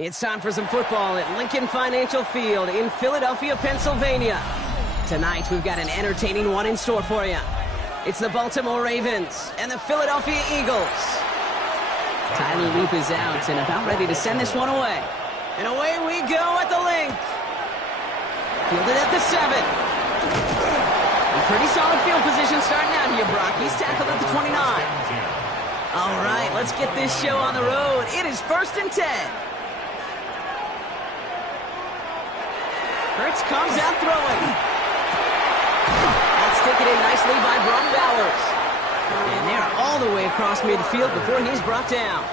It's time for some football at Lincoln Financial Field in Philadelphia, Pennsylvania. Tonight, we've got an entertaining one in store for you. It's the Baltimore Ravens and the Philadelphia Eagles. Tyler Loop is out and about ready to send this one away. And away we go at the link. Fielded at the 7. A pretty solid field position starting out here, Brock. He's tackled at the 29. All right, let's get this show on the road. It is 1st and 10. Hurts comes out throwing. That's taken in nicely by Bron Bowers. And they're all the way across midfield before he's brought down.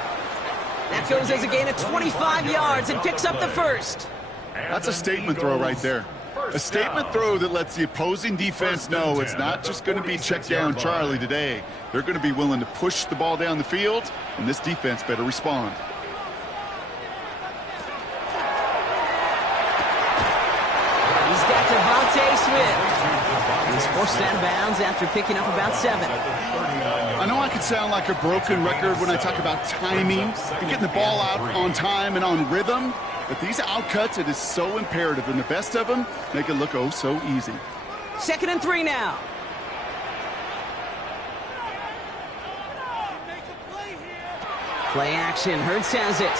That goes as a gain of 25 yards and picks up the first. That's a statement throw right there. A statement throw that lets the opposing defense know it's not just going to be check down Charlie today. They're going to be willing to push the ball down the field, and this defense better respond. He's forced out of bounds after picking up about 7. I know I could sound like a broken record when I talk about timing and getting the ball out on time and on rhythm, but these outcuts, it is so imperative, and the best of them make it look oh so easy. 2nd and 3 now. Play action. Hurts has it.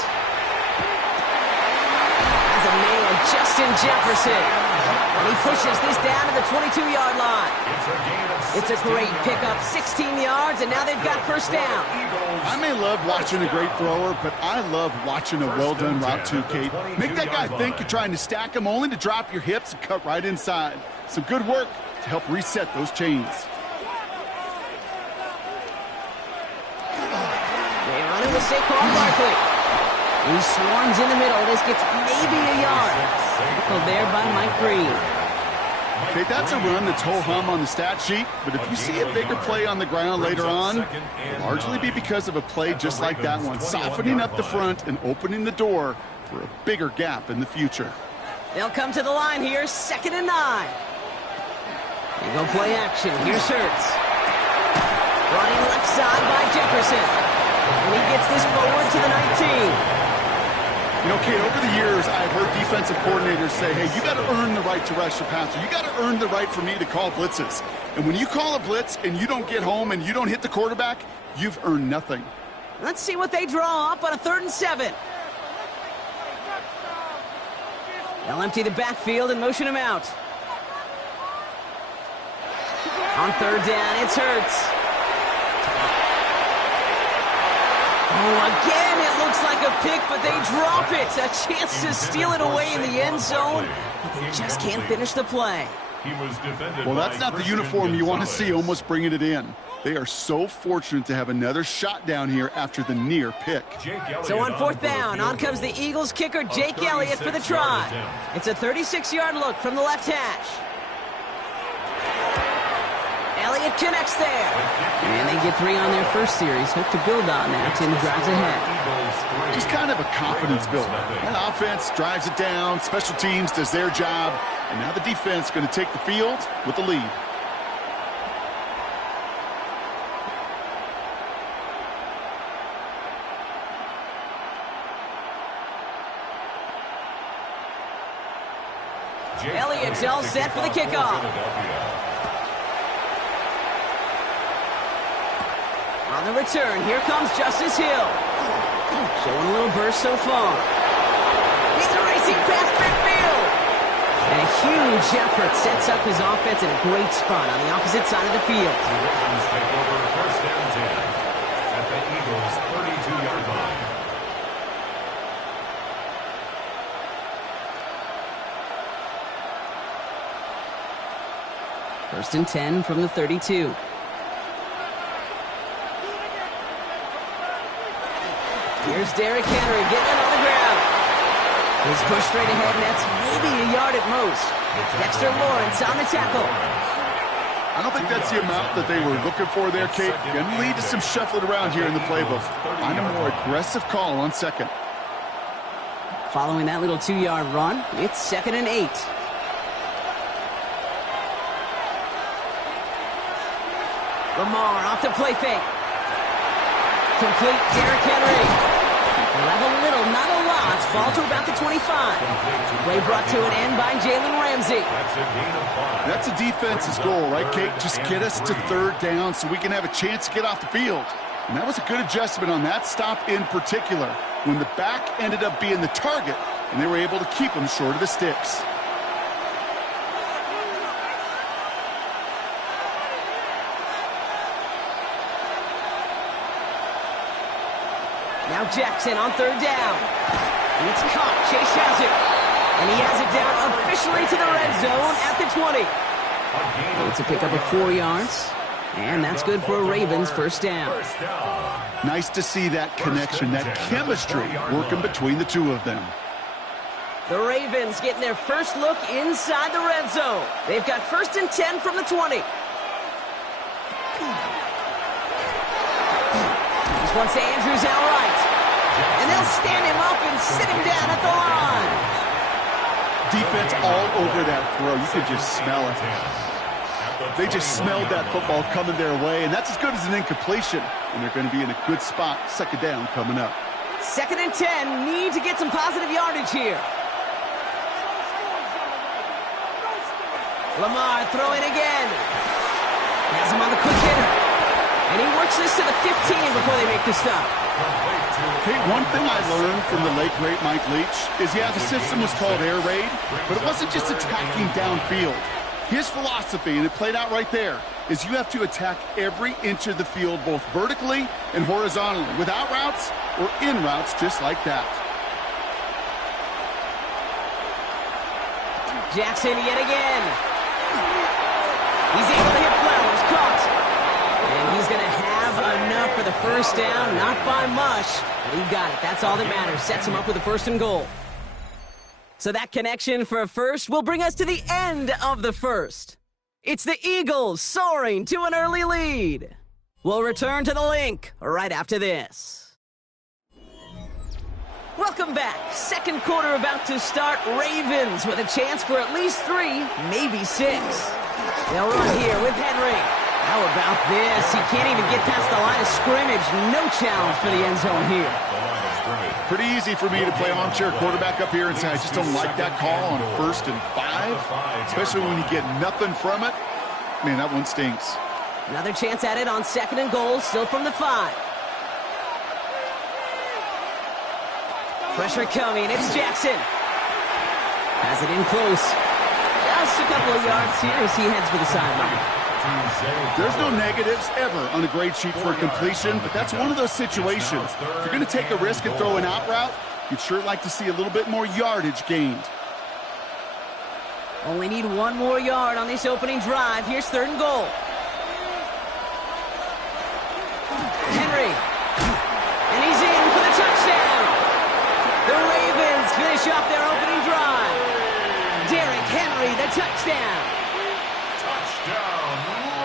As a man, Justin Jefferson. And he pushes this down to the 22-yard line. It's a great pickup, 16 yards, and now they've got first down. I may love watching a great thrower, but I love watching a well-done route too, Kate. Make that guy think you're trying to stack him only to drop your hips and cut right inside. Some good work to help reset those chains. They run it with Saquon Barkley. He swarms in the middle. This gets maybe a yard. Tackled there by Mike Green. Okay, that's a run that's ho-hum on the stat sheet, but if you see a bigger play on the ground later on, it'll largely be because of a play just like that one, softening up the front and opening the door for a bigger gap in the future. They'll come to the line here, 2nd and 9. They go play action. Here's Hurts. Running left side by Jefferson. And he gets this forward to the 19. You know, Kate, over the years, I've heard defensive coordinators say, hey, you got to earn the right to rush your passer. You got to earn the right for me to call blitzes. And when you call a blitz and you don't get home and you don't hit the quarterback, you've earned nothing. Let's see what they draw up on a 3rd and 7. They'll empty the backfield and motion him out. On 3rd down, it's Hurts. Oh, again, it looks like a pick, but they drop it. A chance to steal it away in the end zone, but they just can't finish the play. Well, that's not the uniform you want to see almost bringing it in. They are so fortunate to have another shot down here after the near pick. So on 4th down, on comes the Eagles kicker, Jake Elliott, for the try. It's a 36-yard look from the left hash. Elliott connects there. And they get 3 on their first series. Hope to build on that in the drives ahead. Just kind of a confidence builder. That offense drives it down. Special teams does their job. And now the defense is going to take the field with the lead. Elliott's all set for the kickoff. On the return, here comes Justice Hill. Showing a little burst so far. He's racing past midfield. And a huge effort sets up his offense in a great spot on the opposite side of the field. The Ravens take over 1st and 10 at the Eagles' 32-yard line. First and 10 from the 32. Here's Derrick Henry getting it on the ground. He's pushed straight ahead, and that's maybe a yard at most. Dexter Lawrence on the tackle. I don't think that's the amount that they were looking for there, Kate. Going to lead to some shuffling around here in the playbook. Find a more aggressive call on 2nd. Following that little 2-yard run, it's 2nd and 8. Lamar off the play fake. Complete, Derrick Henry. Level little, not a lot. Ball to about the 25. Play brought to an end by Jalen Ramsey. That's a defense's goal, right, Kate? Just get us to 3rd down so we can have a chance to get off the field. And that was a good adjustment on that stop in particular, when the back ended up being the target, and they were able to keep him short of the sticks. Now Jackson on 3rd down. And it's caught. Chase has it. And he has it down officially to the red zone at the 20. It's a pickup of 4 yards. And that's good for a Ravens 1st down. Nice to see that connection, that chemistry working between the two of them. The Ravens getting their first look inside the red zone. They've got 1st and 10 from the 20. This one's to Andrews outright. And they'll stand him up and sit him down at the line. Defense all over that throw. You could just smell it. They just smelled that football coming their way, and that's as good as an incompletion. And they're going to be in a good spot, 2nd down coming up. 2nd and 10, need to get some positive yardage here. Lamar throwing again. Has him on the quick hitter. And he works this to the 15 before they make the stop. Okay, one thing I learned from the late, great Mike Leach is, yeah, the system was called air raid, but it wasn't just attacking downfield. His philosophy, and it played out right there, is you have to attack every inch of the field, both vertically and horizontally, without routes or in routes, just like that. Jackson yet again. He's able to hit Flowers, caught. And he's going to have enough for the 1st down, not by much, but he got it. That's all that matters. Sets him up with a 1st and goal. So that connection for a first will bring us to the end of the first. It's the Eagles soaring to an early lead. We'll return to the link right after this. Welcome back. Second quarter about to start. Ravens with a chance for at least 3, maybe 6. They'll run here with Henry. How about this? He can't even get past the line of scrimmage. No challenge for the end zone here. Pretty easy for me to play armchair quarterback up here and say I just don't like that call on 1st and 5, especially when you get nothing from it. Man, that one stinks. Another chance at it on 2nd and goal, still from the 5. Pressure coming, it's Jackson. Has it in close. Just a couple of yards here as he heads for the sideline. There's no negatives ever on a grade sheet for a completion, but that's one of those situations. If you're going to take a risk and throw an out route, you'd sure like to see a little bit more yardage gained. Only need 1 more yard on this opening drive. Here's 3rd and goal. Henry. And he's in for the touchdown. The Ravens finish off their opening drive. Derrick Henry, the touchdown.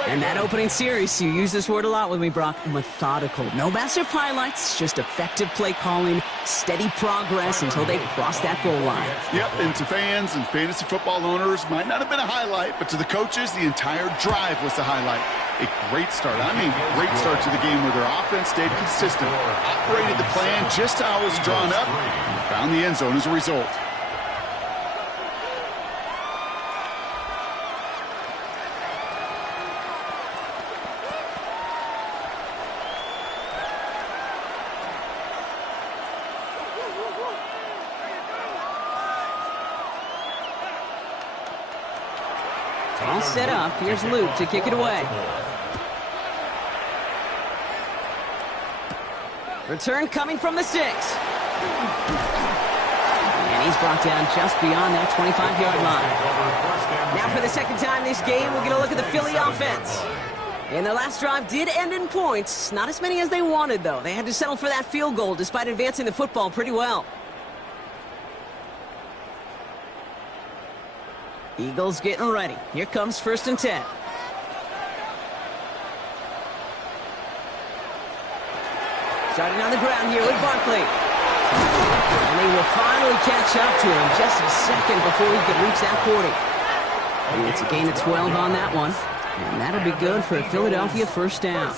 And that opening series, you use this word a lot with me, Brock, methodical. No massive highlights, just effective play calling, steady progress until they cross that goal line. Yep, and to fans and fantasy football owners, might not have been a highlight, but to the coaches, the entire drive was the highlight. A great start. I mean, great start to the game where their offense stayed consistent, operated the plan just how it was drawn up, and found the end zone as a result. All set up. Here's Luke to kick it away. Return coming from the 6. And he's brought down just beyond that 25-yard line. Now for the second time this game, we'll get a look at the Philly offense. And their last drive did end in points. Not as many as they wanted, though. They had to settle for that field goal despite advancing the football pretty well. Eagles getting ready. Here comes 1st and 10. Starting on the ground here with Barkley. And they will finally catch up to him just a second before he could reach that 40. And it's a gain of 12 on that one. And that'll be good for a Philadelphia 1st down.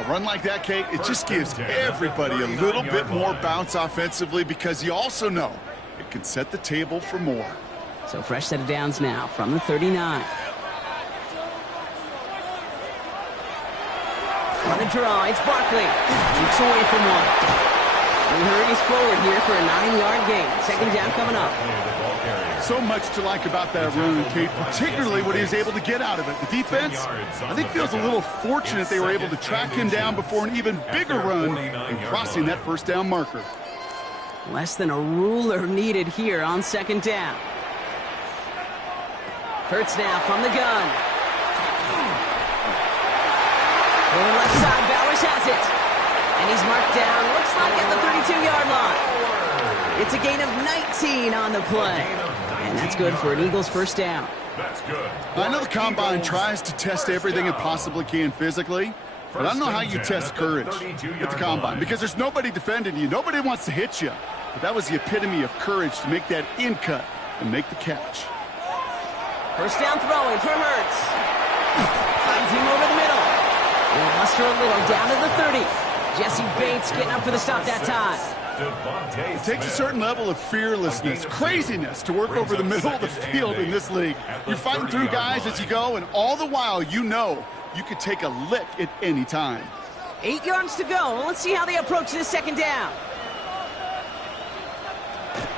A run like that, Kate, it just gives everybody a little bit more bounce offensively because you also know it can set the table for more. So fresh set of downs now from the 39. On the draw, it's Barkley. Shoots away from one. And hurries forward here for a 9-yard gain. 2nd down coming up. So much to like about that run, Kate, particularly what he was able to get out of it. The defense, I think, feels a little fortunate they were able to track him down before an even bigger run and crossing that 1st down marker. Less than a ruler needed here on 2nd down. Hurts now from the gun. Over left side, Bowers has it. And he's marked down, looks like at the 32-yard line. It's a gain of 19 on the play. And that's good for an Eagles 1st down. That's good. I know the Combine tries to test everything it possibly can physically, but I don't know how you test courage at the Combine because there's nobody defending you. Nobody wants to hit you. But that was the epitome of courage to make that in cut and make the catch. 1st down throwing for Hurts. Finds him over the middle. He'll muster a little down to the 30. Jesse Bates getting up for the stop that time. It takes a certain level of fearlessness, craziness to work over the middle of the field in this league. You're fighting through guys as you go, and all the while you know you could take a lick at any time. 8 yards to go. Let's see how they approach this 2nd down.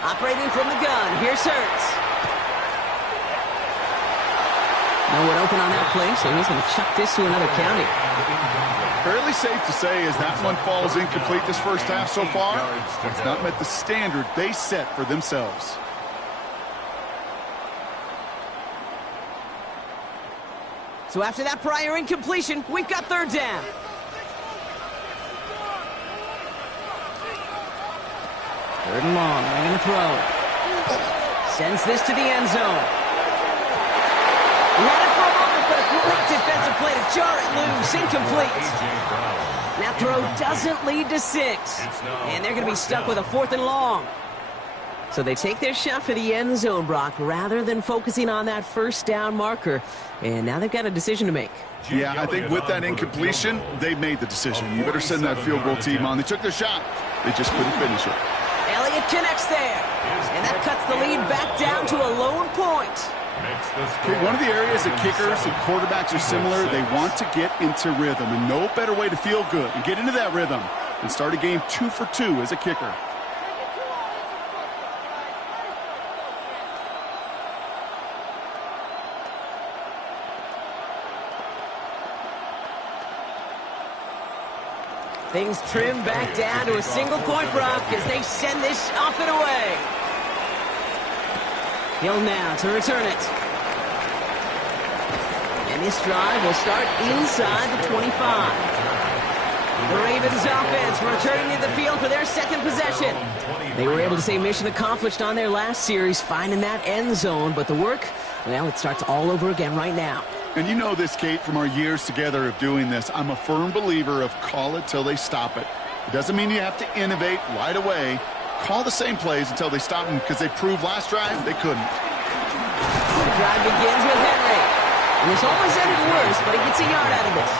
Operating from the gun. Here's Hurts. No one open on that play, so he's going to chuck this to another county. Fairly safe to say as that one falls incomplete this 1st half so far, it's not met the standard they set for themselves. So after that prior incompletion, we've got 3rd down. Third and long, they're going to throw. Sends this to the end zone. He had it for a moment, but a great defensive play to jar it loose. Incomplete. That throw doesn't lead to 6. And they're going to be stuck with a 4th and long. So they take their shot for the end zone, Brock, rather than focusing on that first down marker. And now they've got a decision to make. Yeah, I think with that incompletion, they made the decision. You better send that field goal team on. They took their shot. They just couldn't finish it. Elliott connects there. And that cuts the lead back down to a lone point. Okay, one of the areas that kickers and quarterbacks are similar, they want to get into rhythm. And no better way to feel good and get into that rhythm than start a game 2 for 2 as a kicker. Things trim back down to a single point, Brock, as they send this off and away. Hill now to return it. And this drive will start inside the 25. The Ravens offense returning to the field for their second possession. They were able to say mission accomplished on their last series, finding that end zone, but the work, well, it starts all over again right now. And you know this, Kate, from our years together of doing this. I'm a firm believer of call it till they stop it. It doesn't mean you have to innovate right away. Call the same plays until they stop them, because they proved last drive they couldn't. The drive begins with Henry. And this almost ended worse, but he gets a yard out of this.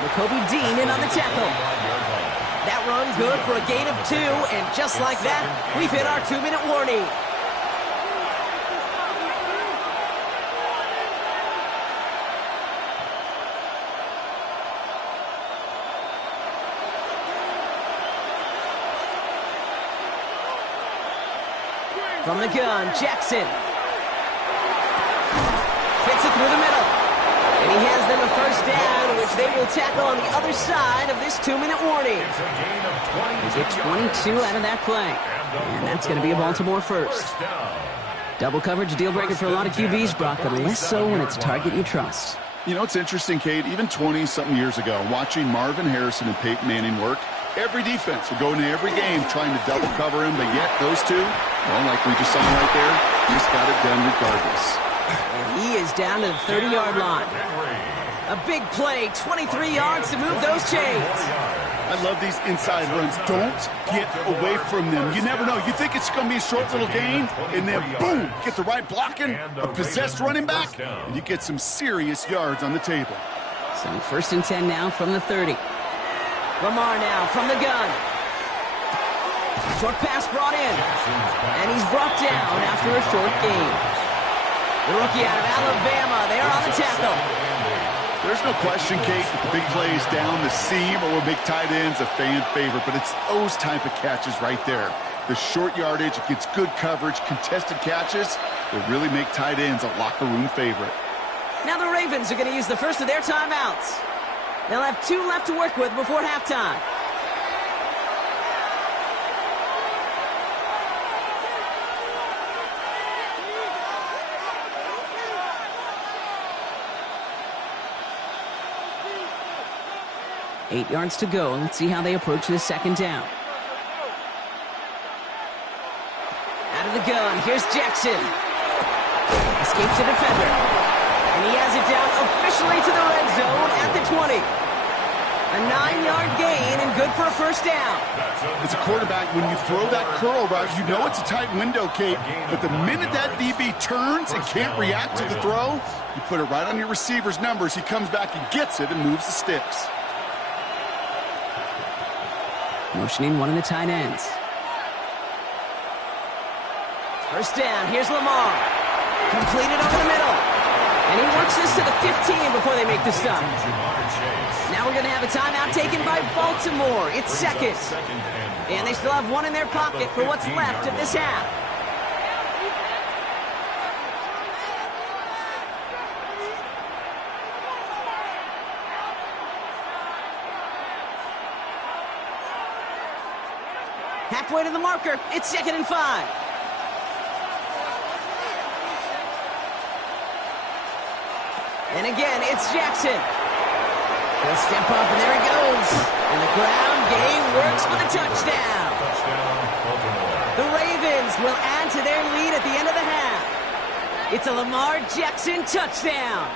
Nakobe Dean in on the tackle. That run good for a gain of 2, and just like that, we've hit our 2-minute warning. From the gun, Jackson. Fits it through the middle. And he has them a first down, which they will tackle on the other side of this 2-minute warning. They get 22 out of that play. And that's going to be a Baltimore first. Double coverage, deal breaker for a lot of QBs, Brock, but less so when it's a target you trust. You know, it's interesting, Kate, even 20-something years ago, watching Marvin Harrison and Peyton Manning work, every defense would go into every game trying to double cover him, but yet those two, well, like we just saw right there, just got it done regardless. And he is down to the 30-yard line. A big play, 23 yards to move those chains. I love these inside runs. Don't get away from them. You never know. You think it's going to be a short little gain, and then boom, get the right blocking, a possessed running back, and you get some serious yards on the table. So 1st and 10 now from the 30. Lamar now from the gun. Short pass brought in. And he's brought down after a short gain. The rookie out of Alabama, they're on the tackle. There's no question, Kate, that the big plays down the seam or will make tight ends a fan favorite, but it's those type of catches right there. The short yardage, it gets good coverage, contested catches that really make tight ends a locker room favorite. Now the Ravens are going to use the first of their timeouts. They'll have 2 left to work with before halftime. Eight yards to go. Let's see how they approach this second down. Out of the gun, here's Jackson. Escapes the defender. And he has it down officially to the red zone at the 20. A 9-yard gain and good for a first down. As a quarterback, when you throw that curl route, you know it's a tight window, Kate. But the minute that DB turns and can't react to the throw, you put it right on your receiver's numbers. He comes back and gets it and moves the sticks. Motioning one of the tight ends. First down, here's Lamar. Completed over the middle. And he works this to the 15 before they make the stop. Now we're going to have a timeout taken by Baltimore. It's second. And they still have one in their pocket for what's left of this half. Halfway to the marker, it's 2nd and 5. And again, it's Jackson. He'll step up, and there he goes. And the ground game works for the touchdown. The Ravens Ravens will add to their lead at the end of the half. It's a Lamar Jackson touchdown.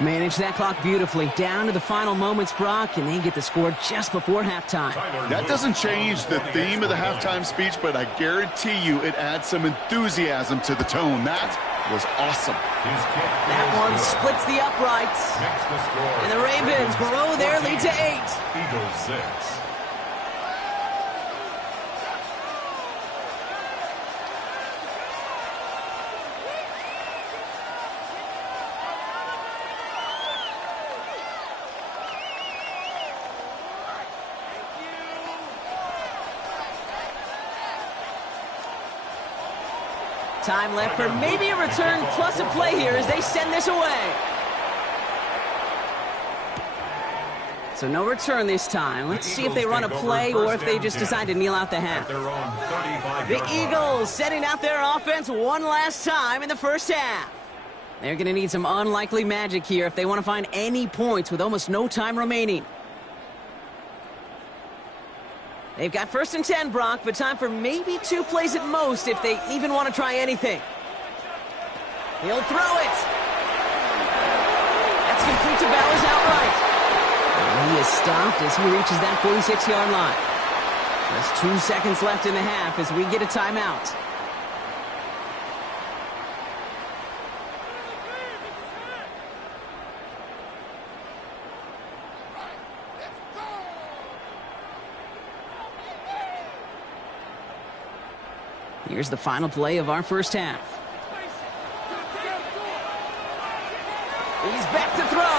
Manage that clock beautifully. Down to the final moments, Brock, and they get the score just before halftime. That doesn't change the theme of the halftime speech, but I guarantee you it adds some enthusiasm to the tone. That was awesome. That one splits the uprights. And the Ravens grow their lead to 8. Eagles 6. Time left for maybe a return plus a play here as they send this away. So no return this time. Let's see if they run a play or if they just decide to kneel out the half. The Eagles setting out their offense one last time in the first half. They're going to need some unlikely magic here if they want to find any points with almost no time remaining. They've got 1st and 10, Brock, but time for maybe 2 plays at most if they even want to try anything. He'll throw it. That's complete to Bowers outright. And he is stopped as he reaches that 46-yard line. Just 2 seconds left in the half as we get a timeout. Here's the final play of our first half. He's back to throw.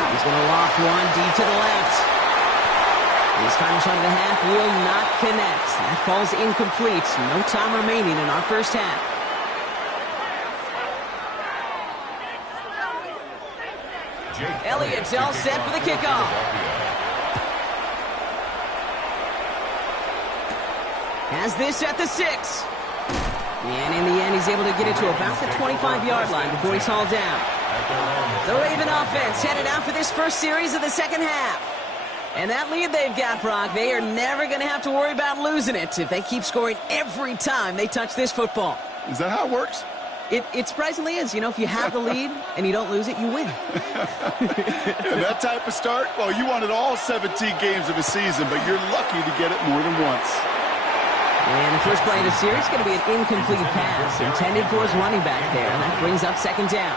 He's going to loft one deep to the left. His final shot of the half will not connect. That falls incomplete. No time remaining in our first half. Elliott's all set for the kickoff. Has this at the 6. And in the end, he's able to get it to about the 25-yard line before he's hauled down. The Raven offense headed out for this first series of the second half. And that lead they've got, Brock, they are never going to have to worry about losing it if they keep scoring every time they touch this football. Is that how it works? It surprisingly is. You know, if you have the lead and you don't lose it, you win. And that type of start, well, you wanted all 17 games of a season, but you're lucky to get it more than once. And the first play of the series is going to be an incomplete pass intended for his running back there. And that brings up 2nd down.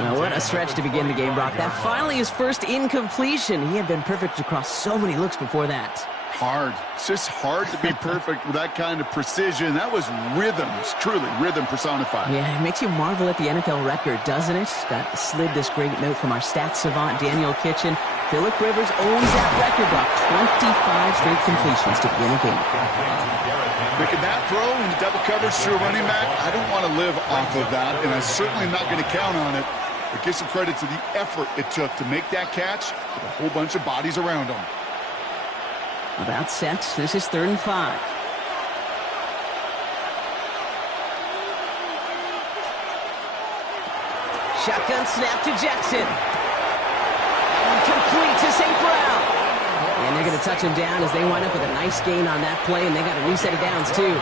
Well, what a stretch to begin the game, Brock. That finally his first incompletion. He had been perfect across so many looks before that. Hard. It's just hard to be perfect with that kind of precision. That was rhythm. It's truly rhythm personified. Yeah, it makes you marvel at the NFL record, doesn't it? Got slid this great note from our stats savant, Daniel Kitchen. Phillip Rivers owns that record, Brock. 25 straight completions to begin a game. Making that throw into double coverage to a running back, I don't want to live off of that, and I'm certainly not going to count on it. But give some credit to the effort it took to make that catch with a whole bunch of bodies around him. About set. This is 3rd and 5. Shotgun snap to Jackson. Complete to St. Brown. And they're going to touch him down as they wind up with a nice gain on that play, and they got a new set of downs, too.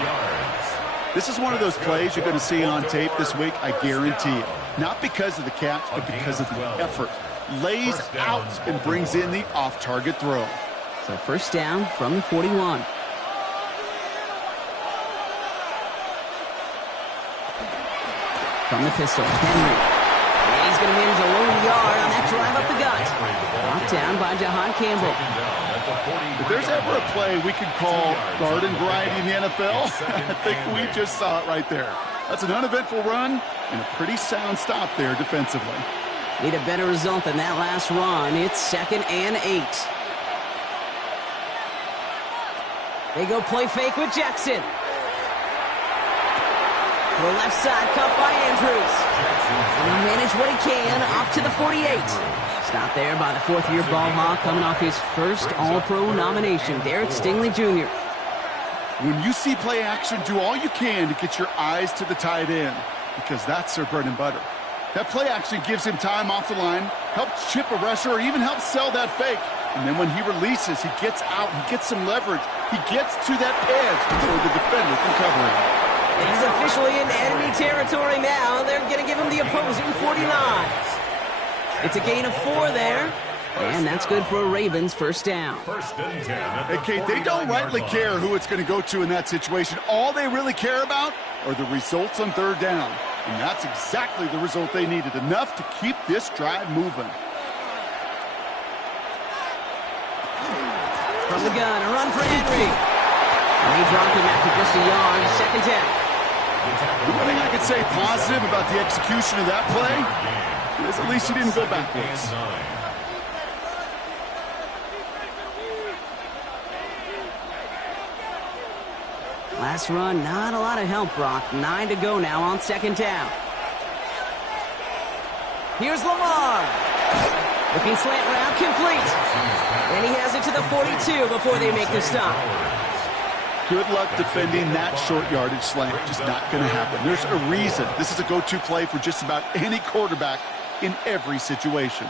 This is one of those plays you're going to see on tape this week, I guarantee it. Not because of the catch, but because of the effort. Lays out and brings in the off-target throw. So 1st down from the 41. From the pistol, Henry. And he's going to manage a lone yard on that drive up the gut. Knocked down by Jahan Campbell. If there's ever a play we could call garden variety in the NFL, I think we just saw it right there. That's an uneventful run and a pretty sound stop there defensively. Need a better result than that last run. It's 2nd and 8. They go play fake with Jackson. To the left side, cut by Andrews. And he'll manage what he can up to the 48. Stop there by the 4th-year ball hawk coming off his first All-Pro nomination, Derek Stingley Jr. When you see play action, do all you can to get your eyes to the tight end because that's their bread and butter. That play action gives him time off the line, helps chip a rusher, or even helps sell that fake. And then when he releases, he gets out, he gets some leverage. He gets to that edge before the defender can cover him. He's officially in enemy territory now. They're going to give him the opposing 49. It's a gain of 4 there. And that's good for a Ravens first down. First and 10. Hey, Kate, they don't rightly care who it's going to go to in that situation. All they really care about are the results on third down. And that's exactly the result they needed. Enough to keep this drive moving. From the gun, a run for Henry. And they drop him after just a yard, second down. The one thing I could say positive about the execution of that play is at least he didn't go backwards. Last run, not a lot of help, Brock. 9 to go now on second down. Here's Lamar. Looking slant route, complete. And he has it to the 42 before they make the stop. Good luck defending that short yardage slant. Just not going to happen. There's a reason. This is a go-to play for just about any quarterback in every situation.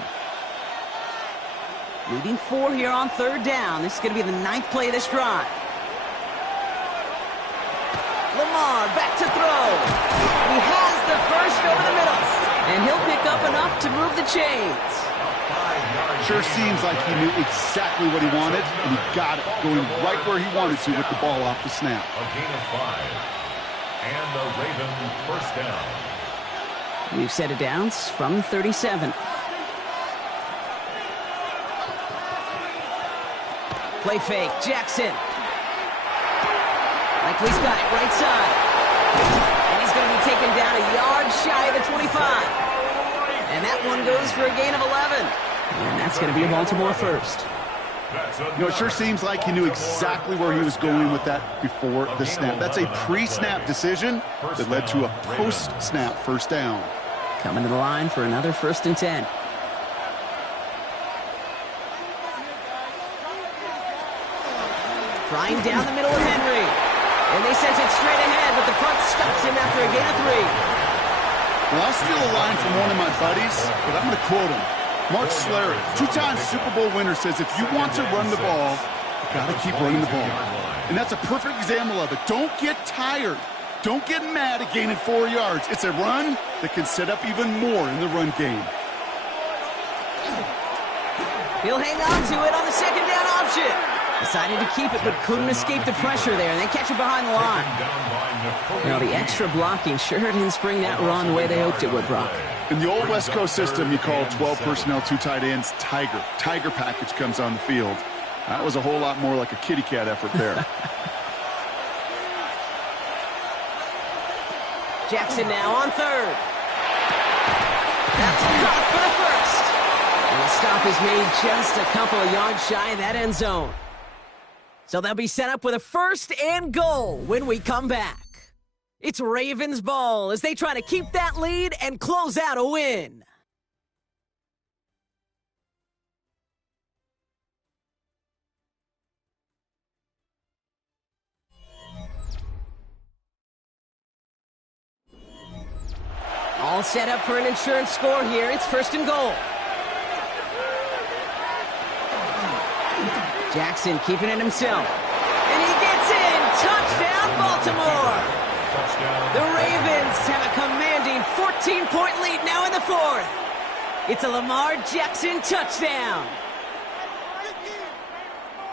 Leading 4 here on third down. This is going to be the 9th play of this drive. Lamar back to throw. He has the first over the middle. And he'll pick up enough to move the chains. Sure seems like he knew exactly what he wanted, and he got it, going right where he wanted to with the ball off the snap. A gain of 5. And the Raven first down. We've set it down from 37. Play fake, Jackson. Likely's got it right side. And he's going to be taken down a yard shy of the 25. And that one goes for a gain of 11. And that's going to be a Baltimore first. It sure seems like he knew exactly where he was going with that before the snap. That's a pre-snap decision that led to a post-snap first down. Coming to the line for another first and 10. Flying down the middle of Henry. And they sent it straight ahead, but the front stops him after a gain of 3. Well, I'll steal a line from one of my buddies, but I'm going to quote him. Mark Schlereth, 2-time Super Bowl winner, says if you want to run the ball, you got to keep running the ball. And that's a perfect example of it. Don't get tired. Don't get mad at gaining 4 yards. It's a run that can set up even more in the run game. He'll hang on to it on the second down option. Decided to keep it, but couldn't escape the pressure there, and they catch it behind the line. Now, the extra blocking sure didn't spring that run the way they hoped it would, Brock. In the old West Coast system, you call 12 personnel, 2 tight ends, Tiger. Tiger package comes on the field. That was a whole lot more like a kitty cat effort there. Jackson now on third. That's caught for the first. And the stop is made just a couple of yards shy of that end zone. So they'll be set up with a first and goal when we come back. It's Ravens ball as they try to keep that lead and close out a win. All set up for an insurance score here. It's first and goal. Jackson keeping it himself. And he gets in. Touchdown, Baltimore. The Ravens have a commanding 14-point lead now in the 4th. It's a Lamar Jackson touchdown.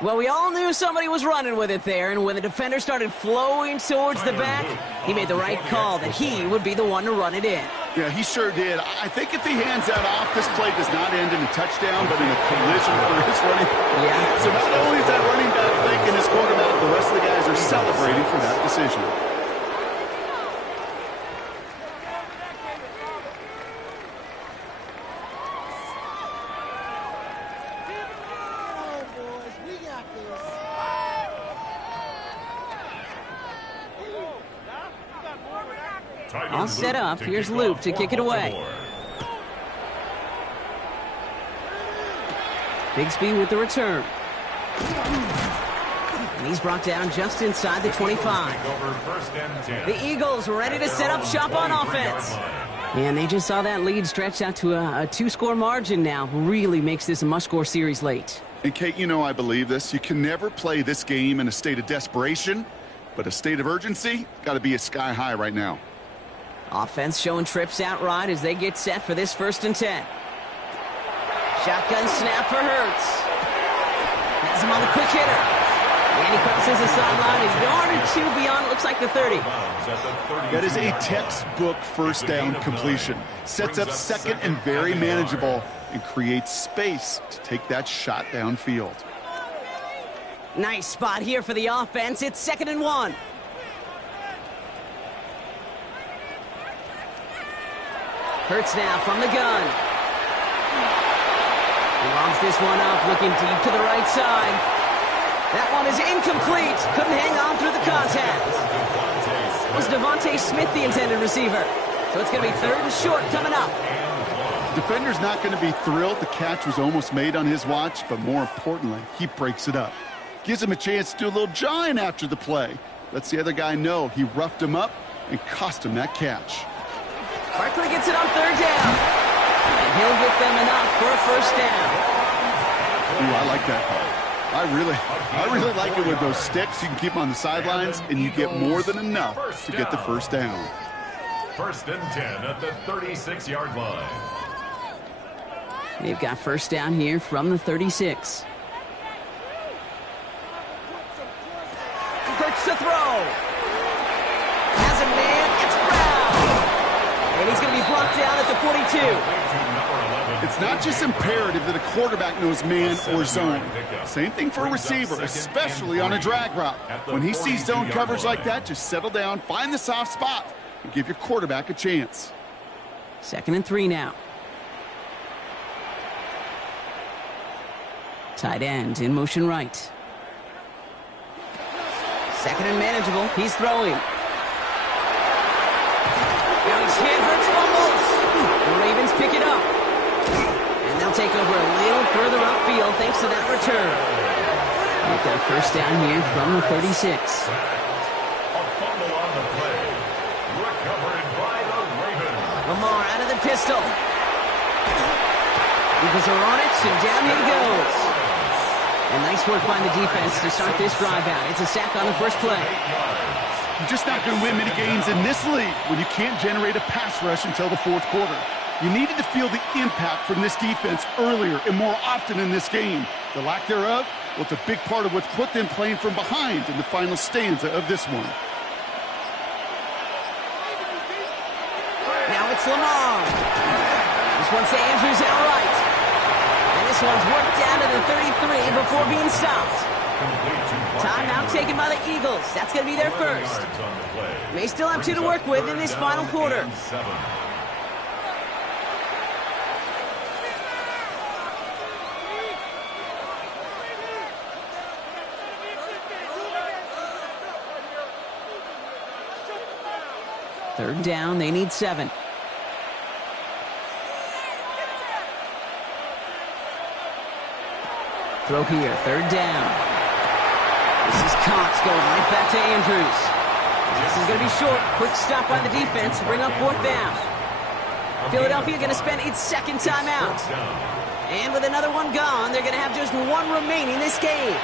Well, we all knew somebody was running with it there, and when the defender started flowing towards the back, he made the right call that he would be the one to run it in. Yeah, he sure did. I think if he hands that off, this play does not end in a touchdown, but in a collision for his running back. Yeah. So not only is that running back thinking his quarterback, the rest of the guys are celebrating for that decision. All set up. Here's Luke to kick it away. Bigsby with the return. And he's brought down just inside the 25. The Eagles ready to set up shop on offense. And they just saw that lead stretch out to a 2-score margin now. Really makes this a must-score series late. And Kate, you know I believe this. You can never play this game in a state of desperation, but a state of urgency got to be at sky high right now. Offense showing trips out right as they get set for this 1st and 10. Shotgun snap for Hurts. Has him on the quick hitter. And he crosses the sideline a yard or two beyond, looks like the 30. That is a textbook first down completion. Sets up second and very manageable and creates space to take that shot downfield. Nice spot here for the offense. It's 2nd and 1. Hurts now from the gun. He logs this one up, looking deep to the right side. That one is incomplete. Couldn't hang on through the contact. It was Devontae Smith, the intended receiver. So it's going to be 3rd and short coming up. Defender's not going to be thrilled. The catch was almost made on his watch, but more importantly, he breaks it up. Gives him a chance to do a little jawing after the play. Lets the other guy know he roughed him up and cost him that catch. Barkley gets it on 3rd down. And he'll get them enough for a 1st down. Ooh, I like that call. I really like it with those sticks. You can keep them on the sidelines, and you get more than enough to get the 1st down. 1st and 10 at the 36-yard line. They've got 1st down here from the 36. Hurts to throw. Has a man. It's Brown. And he's going to be blocked down at the 42. It's not just imperative that a quarterback knows man or zone. Same thing for a receiver, especially on a drag route. When he sees zone coverage like that, just settle down, find the soft spot, and give your quarterback a chance. 2nd and 3 now. Tight end in motion right. 2nd and manageable. He's throwing. Now he's hit. Hurts fumbles. The Ravens pick it up. And they'll take over a little further upfield thanks to that return. They've got 1st down here from the 36. A fumble on the play. Recovered by the Ravens. Lamar out of the pistol. Eagles are on it, and down he goes. And nice work by the defense to start this drive out. It's a sack on the 1st play. You're just not going to win many games in this league when you can't generate a pass rush until the 4th quarter. You needed to feel the impact from this defense earlier and more often in this game. The lack thereof, well, it's a big part of what's put them playing from behind in the final stanza of this one. Now it's Lamar. This one's to Andrews outright. And this one's worked down to the 33 before being stopped. Timeout taken by the Eagles. That's going to be their 1st. May still have 2 to work with in this final quarter. Third down, they need 7. Throw here, 3rd down. This is Cox going right back to Andrews. This is going to be short. Quick stop by the defense to bring up 4th down. Philadelphia going to spend its 2nd timeout. And with another one gone, they're going to have just 1 remaining this game.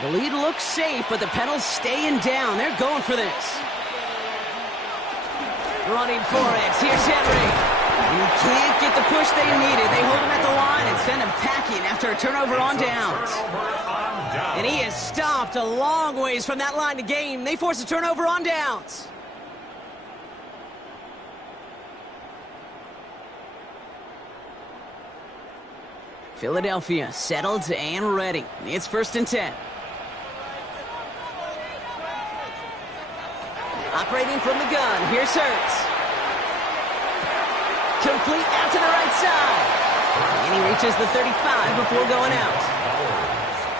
The lead looks safe, but the pedals staying down. They're going for this. Running for it. Here's Henry. And he can't get the push they needed. They hold him at the line and send him packing after a turnover on downs. And he is stopped a long ways from that line to gain. They force a turnover on downs. Philadelphia settled and ready. It's 1st and 10. Operating from the gun, here's Hurts. Complete out to the right side. And he reaches the 35 before going out.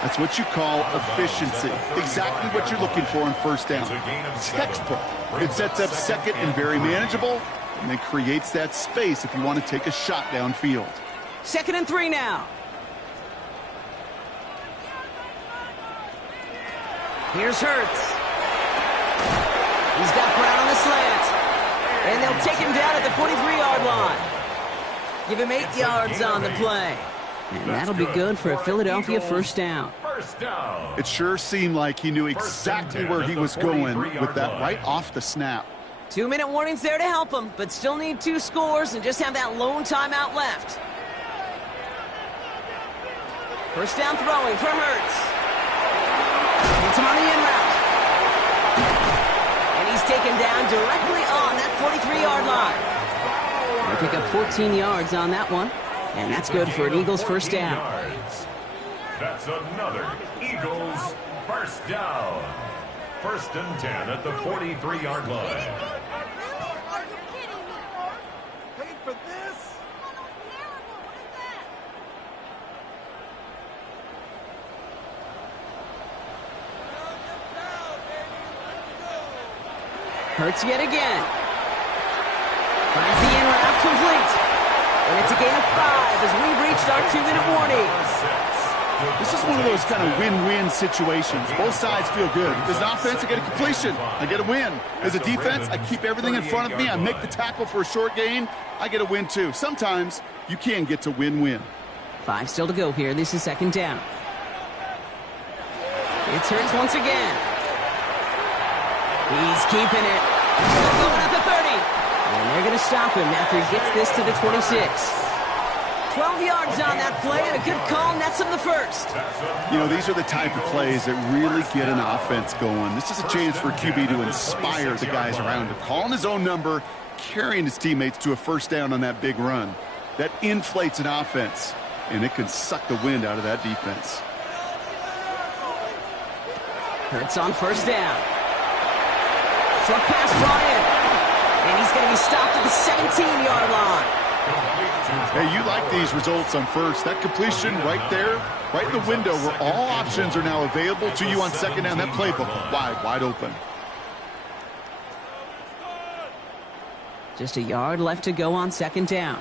That's what you call efficiency. Exactly what you're looking for on 1st down. Textbook. It sets up 2nd and very manageable, and then creates that space if you want to take a shot downfield. 2nd and 3 now. Here's Hurts. And they'll take him down at the 43-yard line. Give him 8 yards on the play. And that'll be good for a Philadelphia first down. It sure seemed like he knew exactly where he was going with that right off the snap. 2-minute warnings there to help him, but still need 2 scores and just have that lone timeout left. First down throwing for Hurts. Gets him on the in route. And he's taken down directly on that 43-yard line. They pick up 14 yards on that one, and that's good for an Eagles first down. That's another Eagles first down. First and 10 at the 43-yard line. Are you kidding me? Paid for this? Hurts yet again. Finds the in route complete. And it's a gain of 5 as we've reached our 2-minute warning. This is one of those kind of win-win situations. Both sides feel good. As an offense, I get a completion. I get a win. As a defense, I keep everything in front of me. I make the tackle for a short gain. I get a win, too. Sometimes you can get to win-win. 5 still to go here. This is second down. It's Hurts once again. He's keeping it. They're going at the 30. And they're going to stop him after he gets this to the 26. 12 yards on that play, and a good call nets him the first. You know, these are the type of plays that really get an offense going. This is a chance for QB to inspire the guys around him. Calling his own number, carrying his teammates to a first down on that big run. That inflates an offense, and it can suck the wind out of that defense. Hurts on first down. Short pass brought in. And he's going to be stopped at the 17-yard line. Hey, you like these results on first. That completion right there, right in the window where all options are now available to you on second down. That playbook wide open. Just a yard left to go on second down.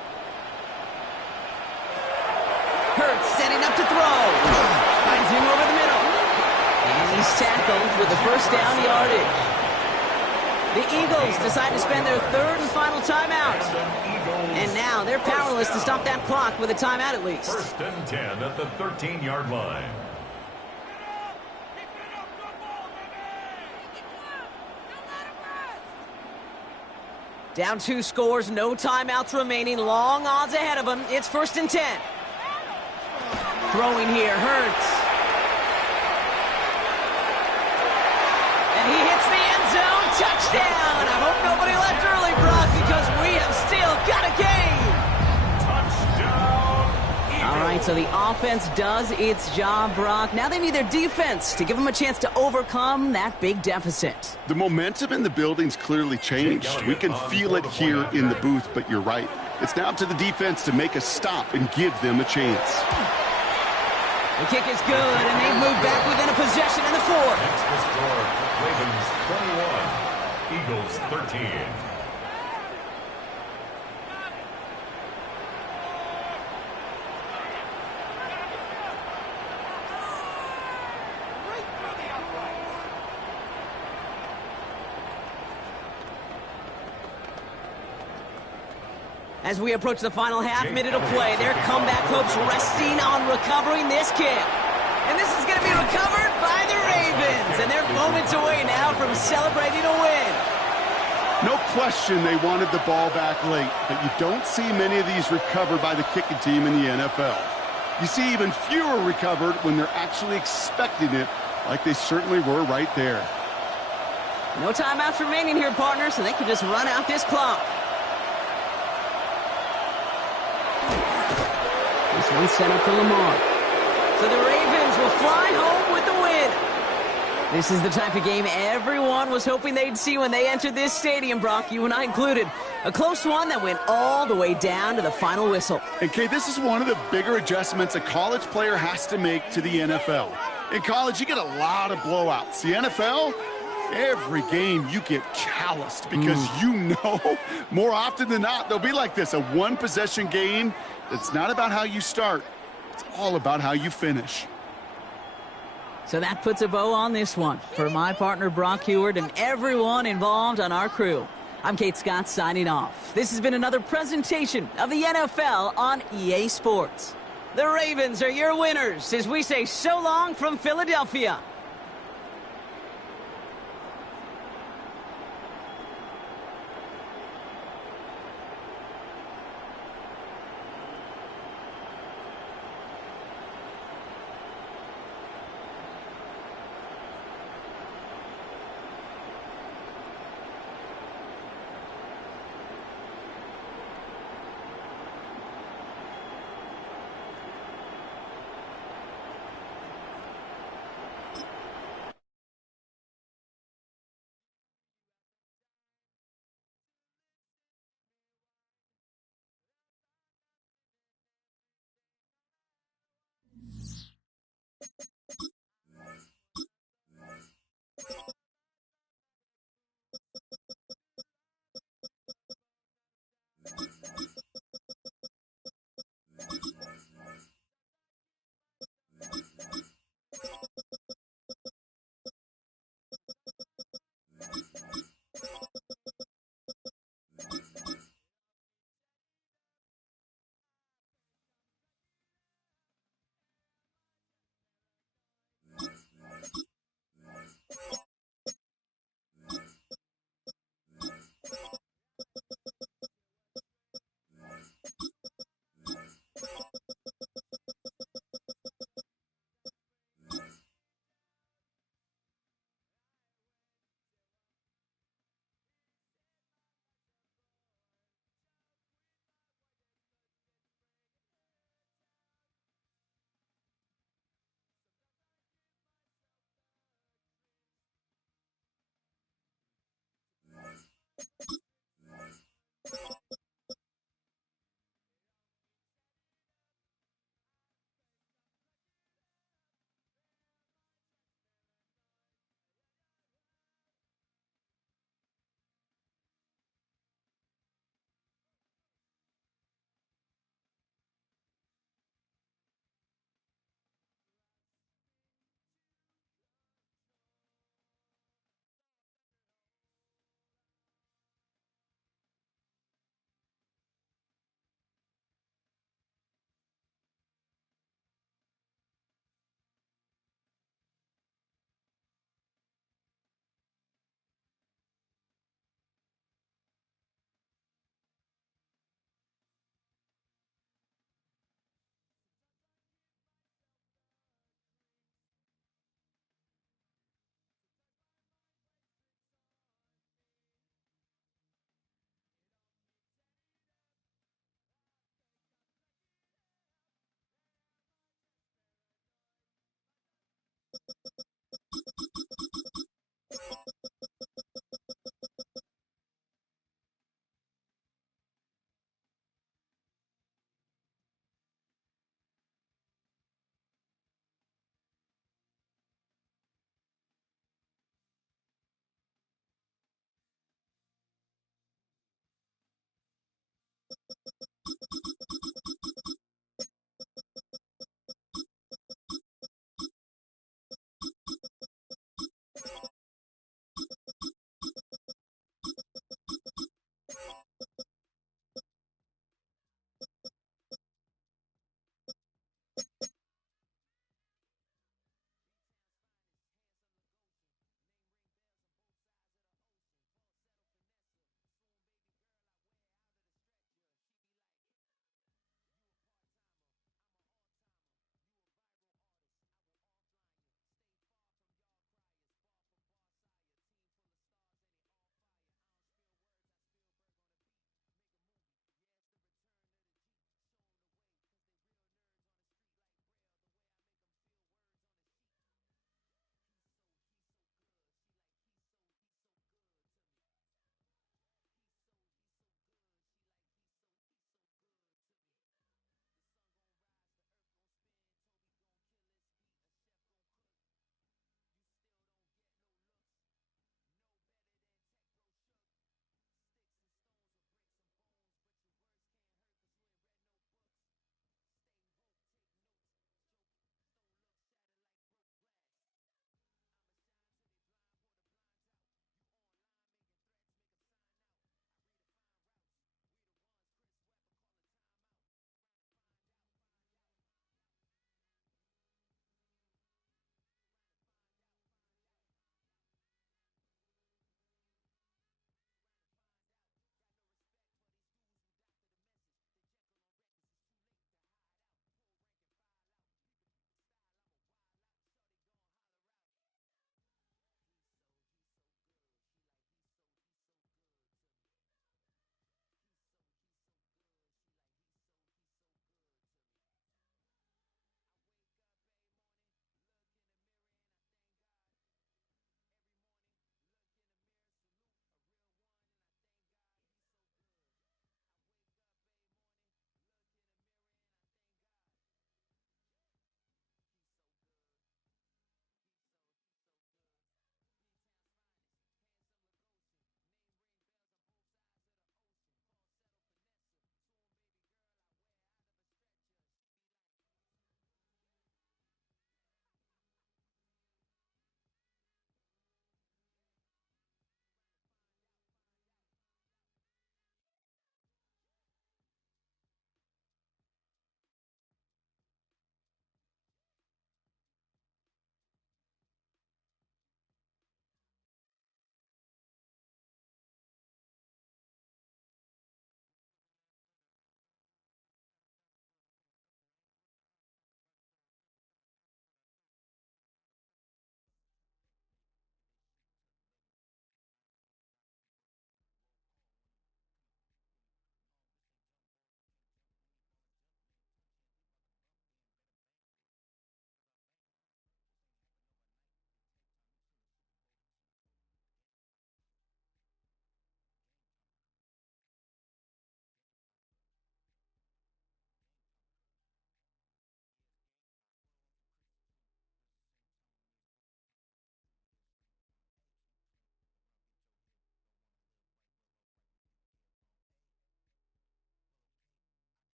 Hurts setting up to throw. Finds him over the middle. And he's tackled with the first down yardage. The Eagles decide to spend their third and final timeout. And now they're powerless to stop that clock with a timeout at least. First and 10 at the 13-yard line. Down 2 scores, no timeouts remaining, long odds ahead of him. It's first and 10. Throwing here, Hurts. And he hits the end zone, touchdown! I hope nobody left early, Brock, because we have still got a game. Touchdown, Eagles. All right, so the offense does its job, Brock. Now they need their defense to give them a chance to overcome that big deficit. The momentum in the building's clearly changed. We can feel it here in the booth, but you're right. It's now up to the defense to make a stop and give them a chance. The kick is good, and they've moved back within a possession in the 4. Next to score, Ravens 21, Eagles 13. As we approach the final half-minute of play, their comeback hopes resting on recovering this kick. And this is going to be recovered by the Ravens. And they're moments away now from celebrating a win. No question they wanted the ball back late, but you don't see many of these recovered by the kicking team in the NFL. You see even fewer recovered when they're actually expecting it, like they certainly were right there. No timeouts remaining here, partners, so they can just run out this clock. This one's sent up for Lamar. So the Ravens will fly home with the win. This is the type of game everyone was hoping they'd see when they entered this stadium, Brock, you and I included. A close one that went all the way down to the final whistle. And, Kay, this is one of the bigger adjustments a college player has to make to the NFL. In college, you get a lot of blowouts. The NFL, every game you get calloused because you know more often than not they'll be like this, a one-possession game. It's not about how you start. It's all about how you finish. So that puts a bow on this one for my partner Brock Huard and everyone involved on our crew. I'm Kate Scott signing off. This has been another presentation of the NFL on EA Sports. The Ravens are your winners as we say so long from Philadelphia.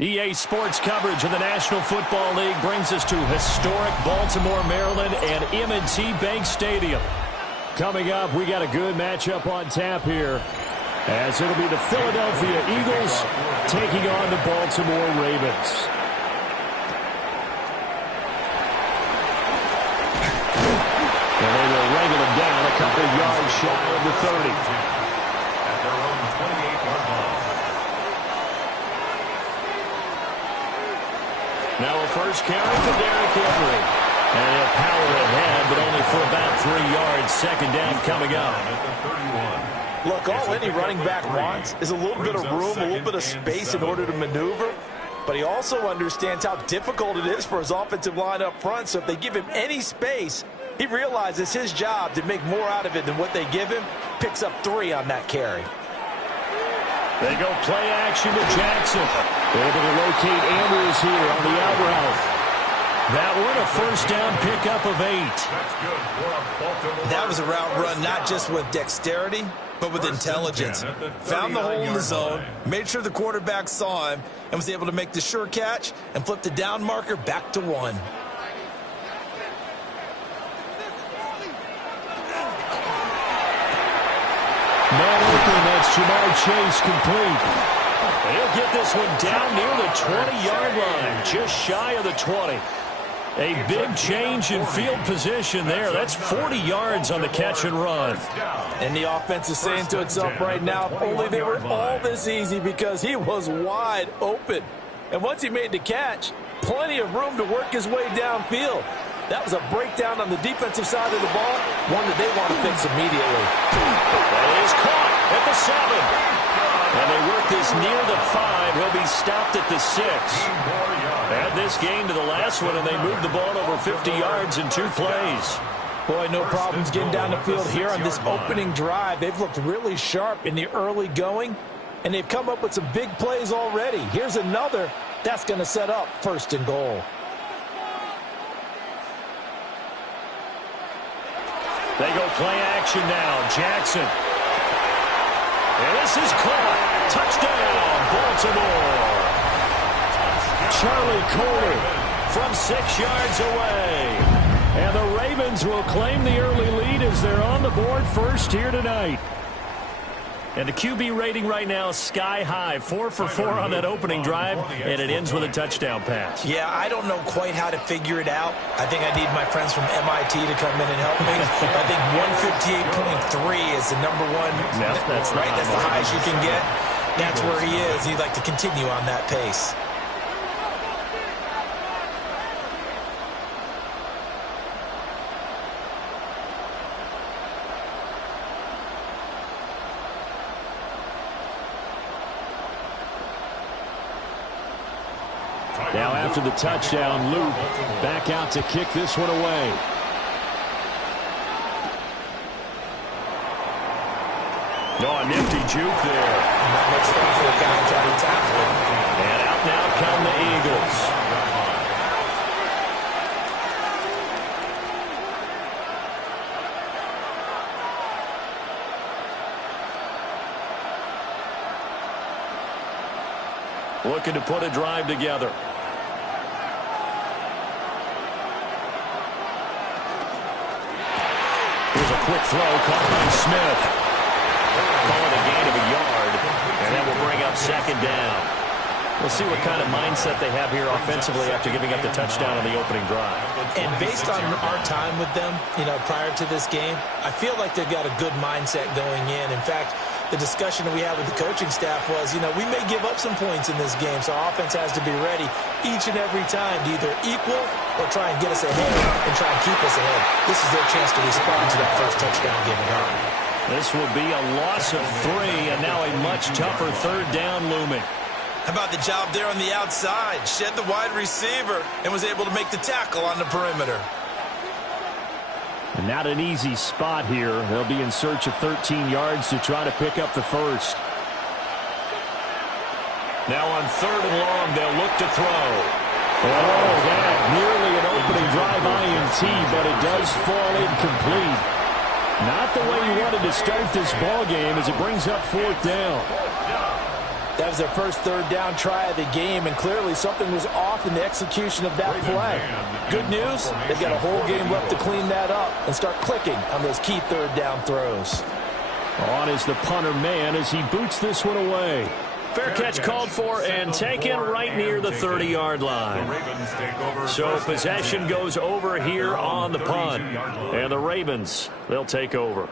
EA Sports coverage of the National Football League brings us to historic Baltimore, Maryland, and M&T Bank Stadium. Coming up, we got a good matchup on tap here, as it'll be the Philadelphia Eagles taking on the Baltimore Ravens. And they will wrangle him down a couple of yards shy of the 30. At their own 28-yard line. Now a first carry for Derrick Henry. And he'll power ahead, but only for about 3 yards. Second down coming up. Look, all any running back wants is a little bit of room, a little bit of space in order to maneuver. But he also understands how difficult it is for his offensive line up front. So if they give him any space, he realizes his job to make more out of it than what they give him. Picks up 3 on that carry. They go play action to Jackson. They're able to locate Andrews here on the out route. That one a first down pickup of 8. That was a route run not just with dexterity, but with intelligence. Found the hole in the zone, made sure the quarterback saw him, and was able to make the sure catch and flip the down marker back to 1. Man open, that's Jamar Chase complete. He'll get this one down near the 20-yard line, just shy of the 20. A big change in field position there. That's 40 yards on the catch and run. And the offense is saying to itself right now, if only they were all this easy, because he was wide open. And once he made the catch, plenty of room to work his way downfield. That was a breakdown on the defensive side of the ball, one that they want to fix immediately. That is caught at the 7. And they work this near the 5. He'll be stopped at the 6. Add this game to the last one, and they moved the ball over 50 yards in 2 plays. Boy, no problems getting down the field here on this opening drive. They've looked really sharp in the early going, and they've come up with some big plays already. Here's another that's going to set up 1st and goal. They go play action now. Jackson. And this is caught. Touchdown, Baltimore. Charlie Kolar from 6 yards away. And the Ravens will claim the early lead as they're on the board first here tonight. And the QB rating right now is sky high. 4 for 4 on that opening drive, and it ends with a touchdown pass. Yeah, I don't know quite how to figure it out. I think I need my friends from MIT to come in and help me. I think 158.3 is the number one. No, that's right. That's the highest you can get. That's where he is. He'd like to continue on that pace. Now after the touchdown, Luke back out to kick this one away. Oh, a nifty juke there. Not much fun for the guy trying to tackle it. And out now come the Eagles. Looking to put a drive together. Here's a quick throw caught by Smith. Call it a gain of a yard, and that will bring up 2nd down. We'll see what kind of mindset they have here offensively after giving up the touchdown on the opening drive. And based on our time with them, prior to this game, I feel like they've got a good mindset going in. In fact, the discussion that we had with the coaching staff was, we may give up some points in this game, so our offense has to be ready each and every time to either equal or try and get us ahead and try and keep us ahead. This is their chance to respond to that first touchdown given up. This will be a loss of 3, and now a much tougher 3rd down looming. How about the job there on the outside? Shed the wide receiver and was able to make the tackle on the perimeter. And not an easy spot here. They'll be in search of 13 yards to try to pick up the first. Now on 3rd and long, they'll look to throw. Oh, that nearly an opening drive INT, but it does fall incomplete. Not the way you wanted to start this ball game as it brings up 4th down. That was their first 3rd down try of the game, and clearly something was off in the execution of that play. Good news, they've got a whole game left to clean that up and start clicking on those key 3rd down throws. On is the punter man as he boots this one away. Fair catch called for and taken right near the 30-yard line. So possession goes over here on the punt. And the Ravens, they'll take over.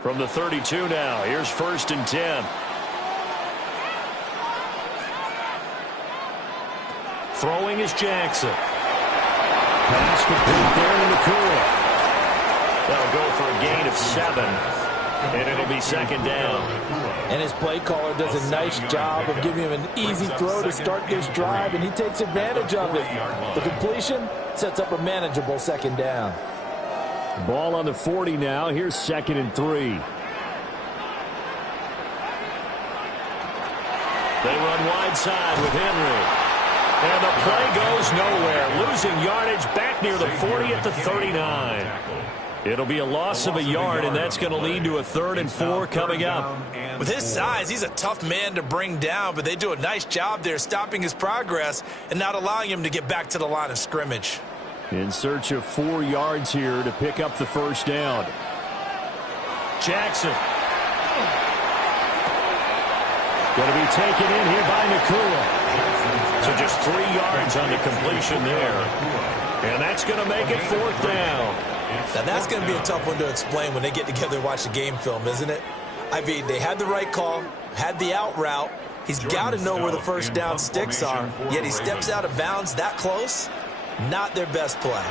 From the 32 now, here's 1st and 10. Throwing is Jackson. Pass complete there to Nakua. That'll go for a gain of 7, and it'll be 2nd down. And his play caller does a nice job of giving him an easy throw to start this drive, and he takes advantage of it. The completion sets up a manageable 2nd down. Ball on the 40 now. Here's 2nd and 3. They run wide side with Henry. And the play goes nowhere. Losing yardage back near the 40 at the 39. It'll be a loss of a yard, and that's going to lead to a 3rd and 4 coming up. With his size, he's a tough man to bring down, but they do a nice job there stopping his progress and not allowing him to get back to the line of scrimmage. In search of 4 yards here to pick up the 1st down. Jackson. Going to be taken in here by Nakua. So just 3 yards on the completion there. And that's going to make it 4th down. Now that's going to be a tough one to explain when they get together and watch the game film, isn't it? I mean, they had the right call, had the out route. He's got to know where the 1st down sticks are, yet he steps out of bounds that close. Not their best play.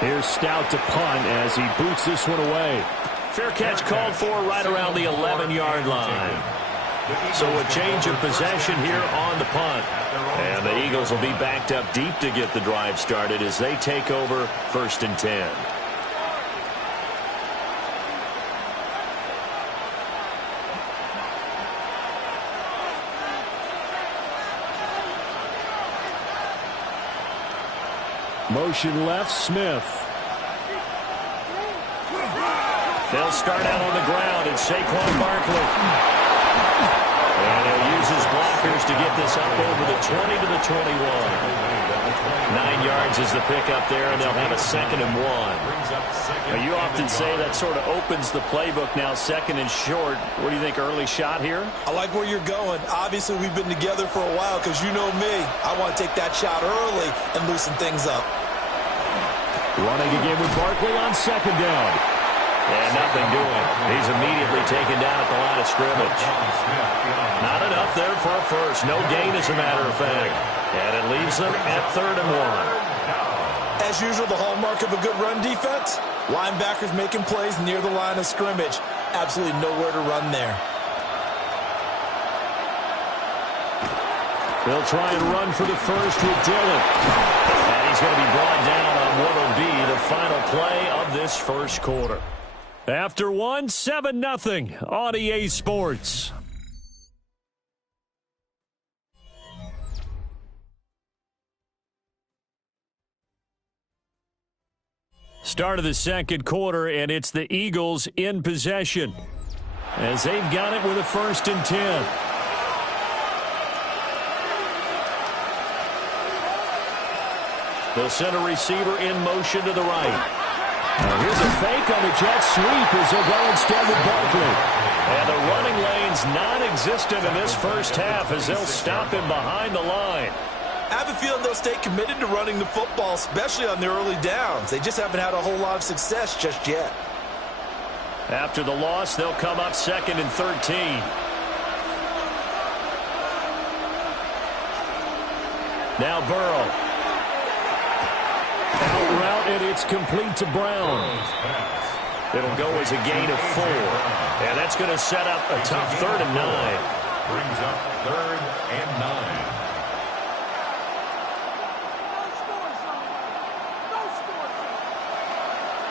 Here's Stout to punt as he boots this one away. Fair catch called for right around the 11-yard line. So a change of possession here on the punt. And the Eagles will be backed up deep to get the drive started as they take over 1st and 10. Motion left, Smith. They'll start out on the ground. It's Saquon Barkley. And he'll use his blockers to get this up over the 20 to the 21. 9 yards is the pickup there, and they'll have a 2nd and 1. Now, you often say that sort of opens the playbook now, 2nd and short. What do you think, early shot here? I like where you're going. Obviously, we've been together for a while because you know me. I want to take that shot early and loosen things up. Running again with Barkley on 2nd down. And nothing doing. He's immediately taken down at the line of scrimmage. Not enough there for a first. No gain, as a matter of fact. And it leaves them at 3rd and 1. As usual, the hallmark of a good run defense, linebackers making plays near the line of scrimmage. Absolutely nowhere to run there. They'll try and run for the first with Dillon. And he's going to be brought down on what will be the final play of this first quarter. After 1, 7-0 on EA Sports. Start of the second quarter, and it's the Eagles in possession as they've got it with a 1st and 10. They'll send a receiver in motion to the right. Now here's a fake on the jet sweep as they'll go instead with Barkley. And the running lane's non-existent in this first half as they'll stop him behind the line. I have a feeling they'll stay committed to running the football, especially on their early downs. They just haven't had a whole lot of success just yet. After the loss, they'll come up 2nd and 13. Now Burrow. Out route, and it's complete to Brown. It'll go as a gain of 4. And that's going to set up a tough 3rd and 9. Brings up 3rd and 9.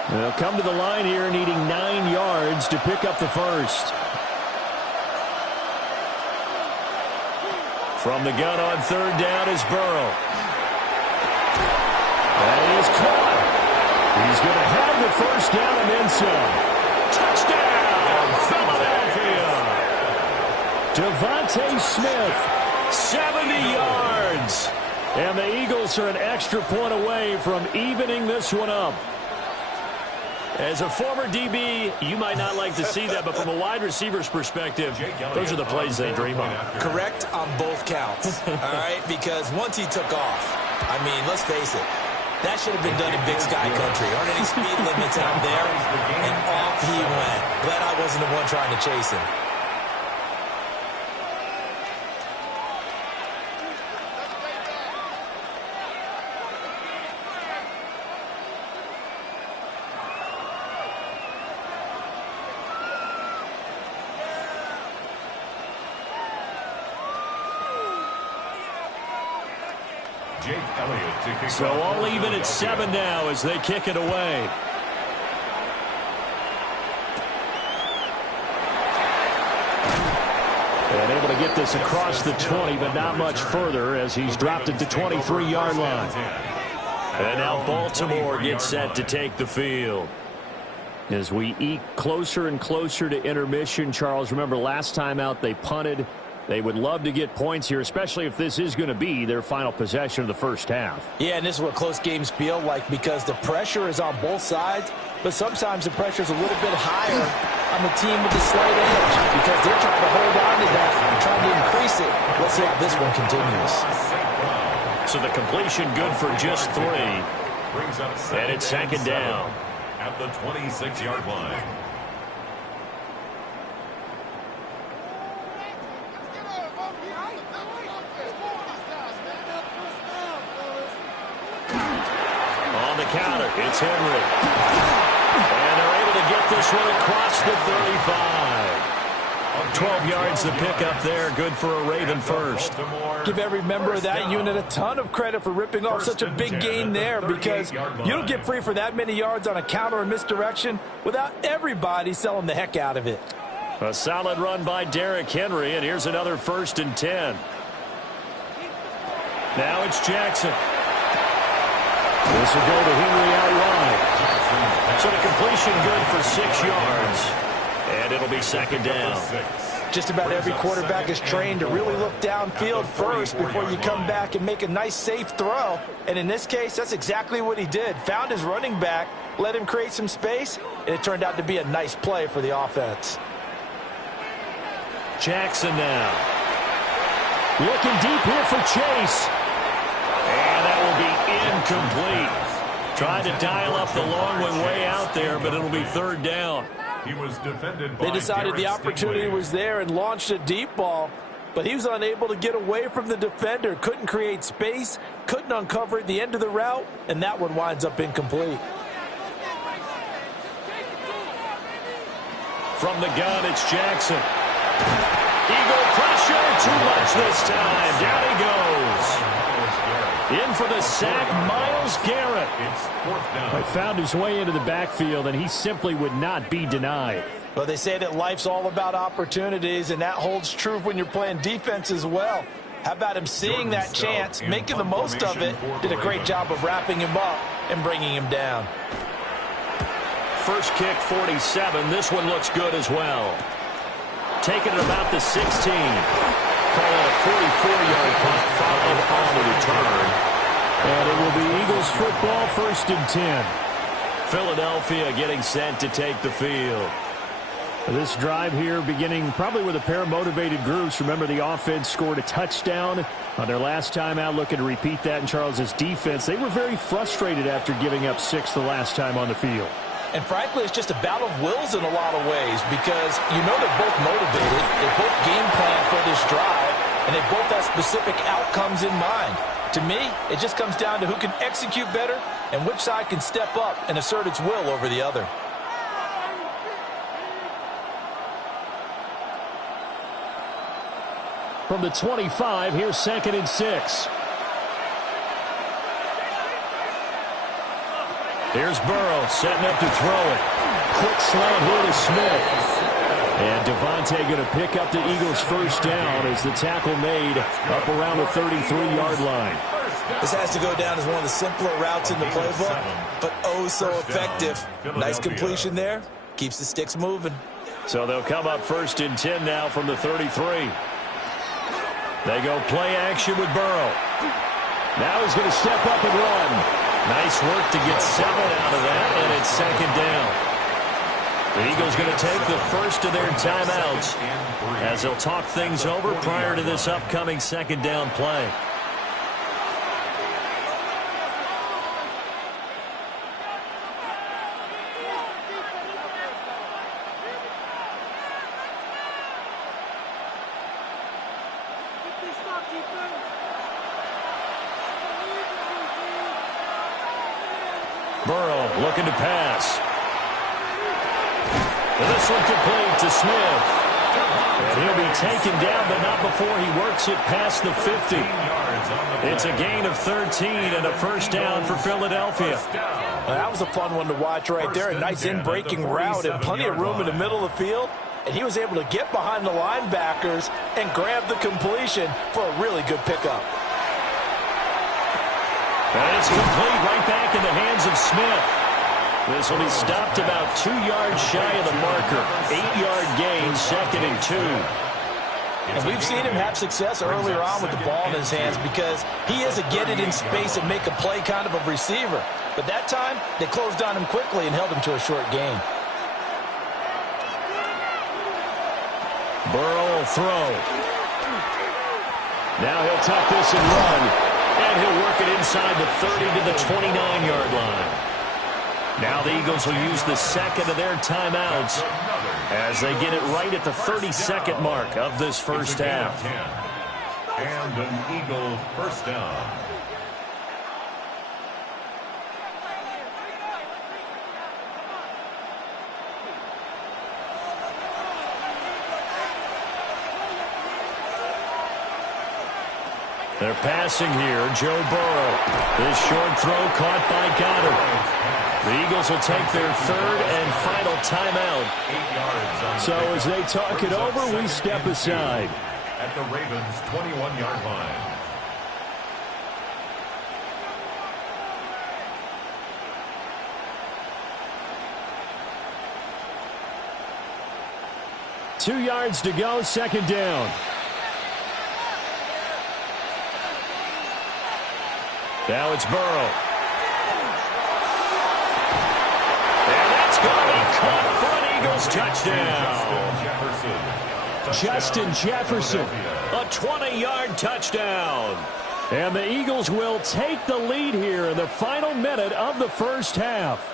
They'll come to the line here needing 9 yards to pick up the first. From the gun on 3rd down is Burrow. And he's caught. He's going to have the first down and then some. Touchdown, Philadelphia. Devontae Smith, 70 yards. And the Eagles are an extra point away from evening this one up. As a former DB, you might not like to see that, but from a wide receiver's perspective, those are the plays they dream of. Correct on both counts, all right? Because once he took off, I mean, let's face it, that should have been done in Big Sky Country. Aren't any speed limits out there? And off he went. Glad I wasn't the one trying to chase him. So all even at 7 now as they kick it away. And able to get this across the 20, but not much further as he's dropped it to 23-yard line. And now Baltimore gets set to take the field. As we eke closer and closer to intermission, Charles, remember last time out they punted. They would love to get points here, especially if this is going to be their final possession of the first half. Yeah, and this is what close games feel like because the pressure is on both sides, but sometimes the pressure is a little bit higher on the team with the slight edge because they're trying to hold on to that and trying to increase it. Let's see how this one continues. So the completion good for just 3. And it's second down. At the 26-yard line. On the counter, it's Henry. And they're able to get this one across the 35. 12 yards to pick up there. Good for a Raven first. Give every member of that unit a ton of credit for ripping off such a big gain there because you don't get free for that many yards on a counter or misdirection without everybody selling the heck out of it. A solid run by Derrick Henry, and here's another 1st and 10. Now it's Jackson. This will go to Henry out wide. So the completion good for 6 yards. And it'll be second down. Just about every quarterback is trained to really look downfield first before you come back and make a nice, safe throw. And in this case, that's exactly what he did. Found his running back, let him create some space, and it turned out to be a nice play for the offense. Jackson now. Looking deep here for Chase. And that will be incomplete. Trying to dial up the long one way out there, but it'll be 3rd down. He was defended by They decided the opportunity was there and launched a deep ball, but he was unable to get away from the defender, couldn't create space, couldn't uncover at the end of the route, and that one winds up incomplete. From the gun, it's Jackson. Eagle pressure, too much this time. Down he goes. In for the sack, Myles Garrett. Found his way into the backfield, and he simply would not be denied. Well, they say that life's all about opportunities, and that holds true when you're playing defense as well. How about him seeing that chance, making the most of it, did a great job of wrapping him up and bringing him down. First kick, 47. This one looks good as well. Taking it about the 16. Call it a 44-yard punt followed on the return. And it will be Eagles football, 1st and 10. Philadelphia getting set to take the field. This drive here beginning probably with a pair of motivated groups. Remember, the offense scored a touchdown on their last time out. Looking to repeat that in Charles's defense. They were very frustrated after giving up 6 the last time on the field. And frankly, it's just a battle of wills in a lot of ways because you know they're both motivated. They both game plan for this drive, and they both have specific outcomes in mind. To me, it just comes down to who can execute better and which side can step up and assert its will over the other. From the 25, here's 2nd and 6. Here's Burrow setting up to throw it. Quick slant here to Smith. And Devontae going to pick up the Eagles' first down as the tackle made up around the 33-yard line. This has to go down as one of the simpler routes in the playbook, but oh so effective. Nice completion there. Keeps the sticks moving. So they'll come up 1st and 10 now from the 33. They go play action with Burrow. Now he's going to step up and run. Nice work to get 7 out of that, and it's 2nd down. The Eagles going to take the first of their timeouts as they'll talk things over prior to this upcoming second down play. Burrow looking to pass. And this one complete to Smith. And he'll be taken down, but not before he works it past the 50. It's a gain of 13 and a first down for Philadelphia. That was a fun one to watch right there. A nice in-breaking route and plenty of room in the middle of the field. And he was able to get behind the linebackers and grab the completion for a really good pickup. And it's complete right back in the hands of Smith. This will be stopped about 2 yards shy of the marker. 8-yard gain, 2nd and 2. And we've seen him have success earlier on with the ball in his hands because he is a get it in space and make a play kind of a receiver. But that time, they closed on him quickly and held him to a short gain. Burrow will throw. Now he'll tuck this and run. And he'll work it inside the 30 to the 29-yard line. Now the Eagles will use the second of their timeouts as they get it right at the 32nd mark of this first half. And an Eagle first down. They're passing here, Joe Burrow. This short throw caught by Goddard. The Eagles will take their third and final timeout. 8 yards. So as they talk it over, we step aside. At the Ravens' 21-yard line. Two yards to go, second down. Now it's Burrow. And that's going to be caught for an Eagles touchdown. Justin Jefferson, a 20-yard touchdown. And the Eagles will take the lead here in the final minute of the first half.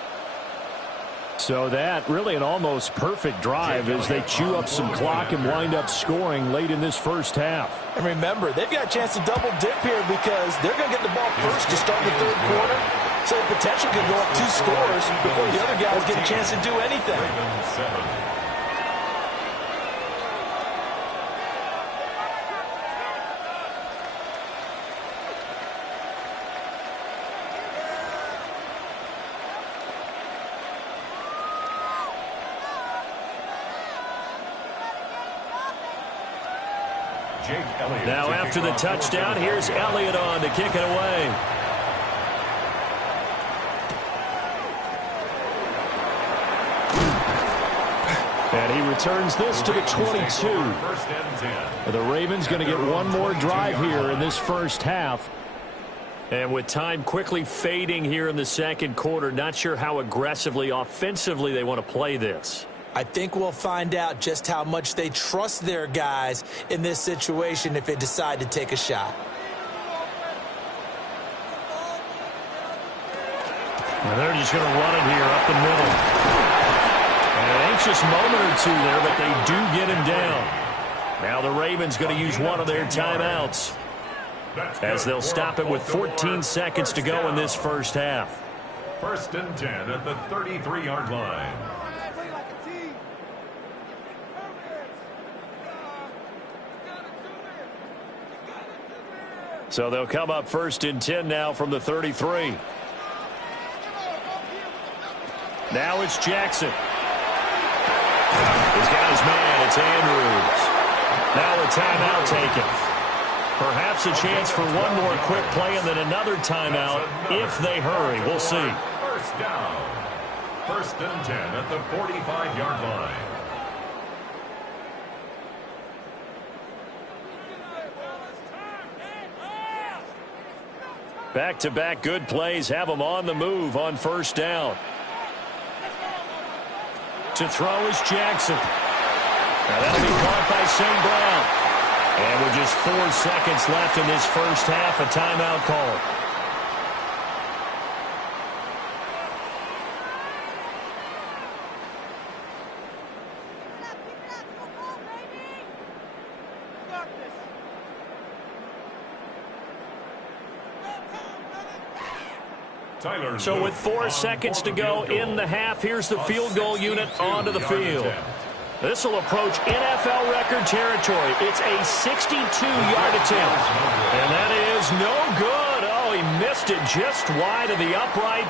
So that really an almost perfect drive as they chew up some clock and wind up scoring late in this first half. And remember, they've got a chance to double dip here because they're going to get the ball first to start the third quarter. So the potential could go up 2 scores before the other guys get a chance to do anything. Now after the touchdown, here's Elliott on to kick it away. And he returns this to the 22. The Ravens going to get one more drive here in this first half. And with time quickly fading here in the second quarter, not sure how aggressively, offensively they want to play this. I think we'll find out just how much they trust their guys in this situation if they decide to take a shot. And they're just going to run it here up the middle. An anxious moment or two there, but they do get him down. Now the Ravens going to use one of their timeouts as they'll stop it with 14 seconds to go in this first half. 1st and 10 at the 33-yard line. So they'll come up 1st and 10 now from the 33. Now it's Jackson. He's got his man. It's Andrews. Now a timeout taken. Perhaps a chance for one more quick play and then another timeout if they hurry. We'll see. First down. 1st and 10 at the 45-yard line. Back-to-back good plays have them on the move on first down. To throw is Jackson. Now that'll be caught by St. Brown. And with just 4 seconds left in this first half, a timeout call. So with 4 seconds to go in the half, here's the field goal unit onto the field. This will approach NFL record territory. It's a 62-yard attempt. And that is no good. Oh, he missed it just wide of the upright.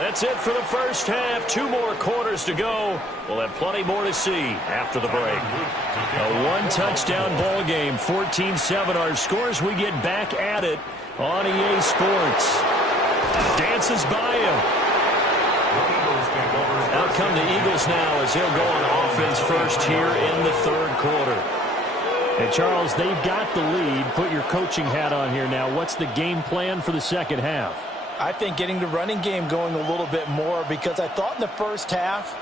That's it for the first half. 2 more quarters to go. We'll have plenty more to see after the break. A 1-touchdown ball game, 14-7 our scores. We get back at it on EA Sports. Dances by him. Out come the Eagles now as he'll go on offense first here in the third quarter. And Charles, they've got the lead. Put your coaching hat on here now. What's the game plan for the second half? I think getting the running game going a little bit more, because I thought in the first half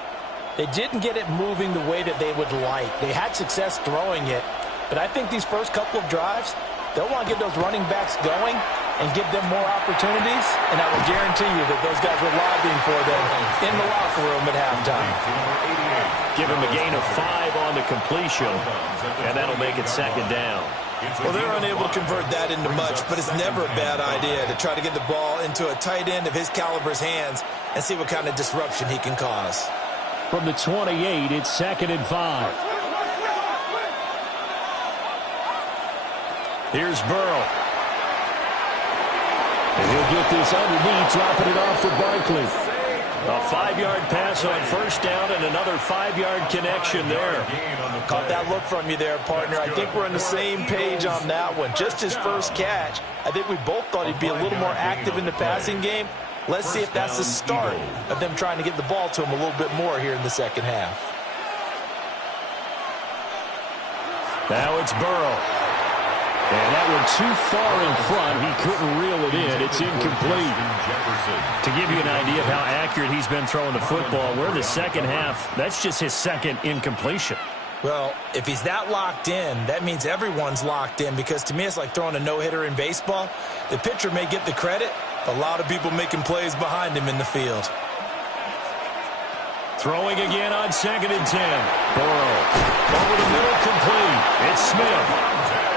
they didn't get it moving the way that they would like. They had success throwing it, but I think these first couple of drives, they'll want to get those running backs going and give them more opportunities, and I will guarantee you that those guys were lobbying for them in the locker room at halftime. Give him a gain of 5 on the completion, and that'll make it second down. Well, they're unable to convert that into much, but it's never a bad idea to try to get the ball into a tight end of his caliber's hands and see what kind of disruption he can cause. From the 28, it's 2nd and 5. Here's Burrow. And he'll get this underneath, dropping it off for Barkley. A 5-yard pass on first down and another 5-yard connection there. Caught that look from you there, partner. I think we're on the same page on that one. Just his first catch. I think we both thought he'd be a little more active in the passing game. Let's see if that's the start of them trying to get the ball to him a little bit more here in the second half. Now it's Burrow. And that one too far in front. He couldn't reel it in. It's incomplete. To give you an idea of how accurate he's been throwing the football, we're in the second half. That's just his second incompletion. Well, if he's that locked in, that means everyone's locked in, because to me it's like throwing a no-hitter in baseball. The pitcher may get the credit, a lot of people making plays behind him in the field. Throwing again on 2nd and 10. Burrow. Over the middle, complete. It's Smith.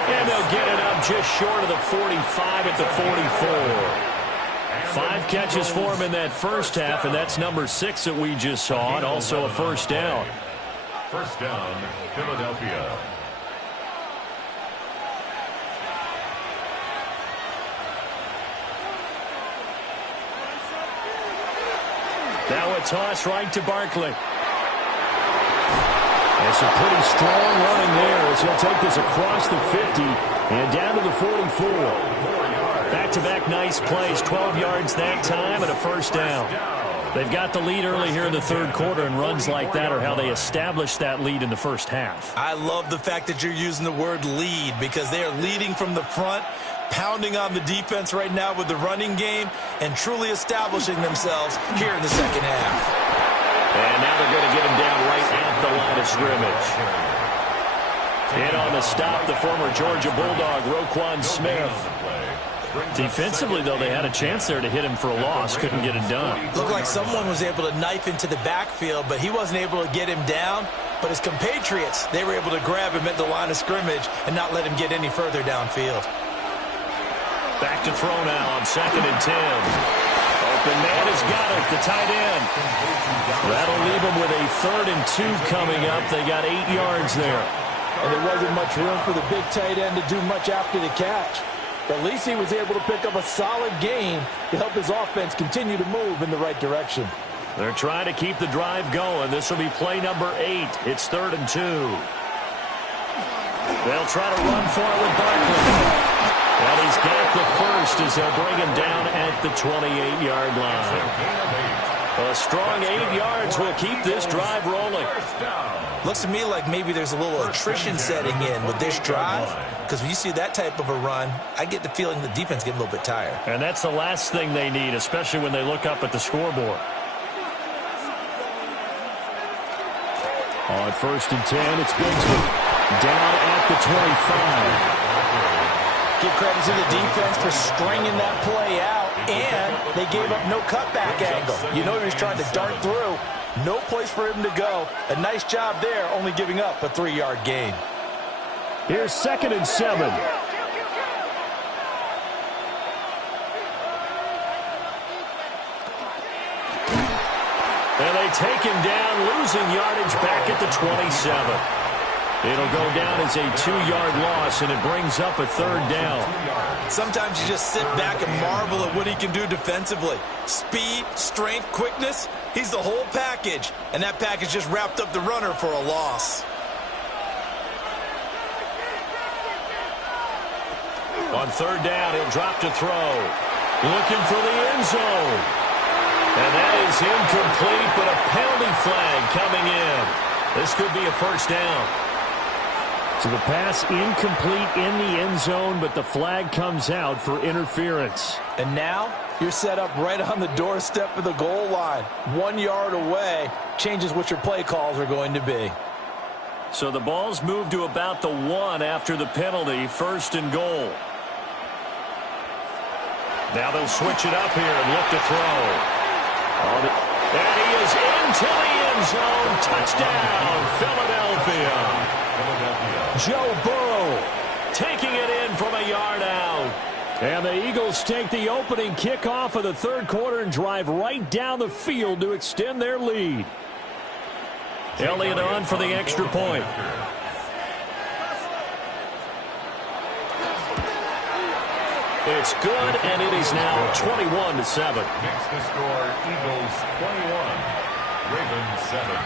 And they'll get it up just short of the 45 at the 44. 5 catches for him in that first half, and that's number 6 that we just saw, and also a first down. First down, Philadelphia. Now a toss right to Barkley. It's a pretty strong running there as he'll take this across the 50 and down to the 44. Back-to-back nice plays, 12 yards that time and a first down. They've got the lead early here in the third quarter, and runs like that are how they establish that lead in the first half. I love the fact that you're using the word lead, because they are leading from the front, pounding on the defense right now with the running game, and truly establishing themselves here in the second half. And now they're going to get him down right at the line of scrimmage. In on the stop, the former Georgia Bulldog, Roquan Smith. Defensively, though, they had a chance there to hit him for a loss. Couldn't get it done. Looked like someone was able to knife into the backfield, but he wasn't able to get him down. But his compatriots, they were able to grab him at the line of scrimmage and not let him get any further downfield. Back to throw now on 2nd and 10. Open man has got it, the tight end. That'll leave him with a 3rd and 2 coming up. They got 8 yards there. And there wasn't much room for the big tight end to do much after the catch. But at least he was able to pick up a solid gain to help his offense continue to move in the right direction. They're trying to keep the drive going. This will be play number 8. It's 3rd and 2. They'll try to run for it with Barkley. And he's got the first as they'll bring him down at the 28-yard line. A strong 8 yards will keep this drive rolling. Looks to me like maybe there's a little attrition setting in with this drive, because when you see that type of a run, I get the feeling the defense getting a little bit tired. And that's the last thing they need, especially when they look up at the scoreboard. On 1st and 10, it's Bigsby. Down at the 25. Give credit to the defense for stringing that play out, and they gave up no cutback angle. You know he was trying to dart through. No place for him to go. A nice job there, only giving up a 3-yard gain. Here's 2nd and 7. And they take him down, losing yardage back at the 27. It'll go down as a 2-yard loss, and it brings up a 3rd down. Sometimes you just sit back and marvel at what he can do defensively. Speed, strength, quickness, he's the whole package. And that package just wrapped up the runner for a loss. On 3rd down, he'll drop to throw. Looking for the end zone. And that is incomplete, but a penalty flag coming in. This could be a 1st down. So the pass incomplete in the end zone, but the flag comes out for interference. And now you're set up right on the doorstep of the goal line. 1 yard away changes what your play calls are going to be. So the ball's moved to about the 1 after the penalty, 1st and goal. Now they'll switch it up here and look to throw. And he is into the end zone. Touchdown, Philadelphia. Joe Burrow taking it in from a yard out. And the Eagles take the opening kickoff of the 3rd quarter and drive right down the field to extend their lead. Elliott on for the extra point. It's good, and it is now 21-7. Makes the score Eagles 21, Ravens 7.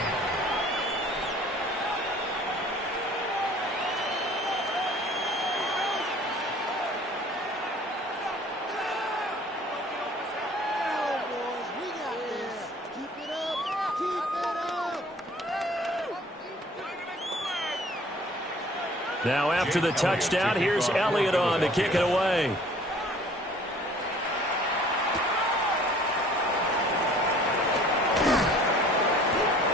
Now after the touchdown, here's Elliott on to kick it away.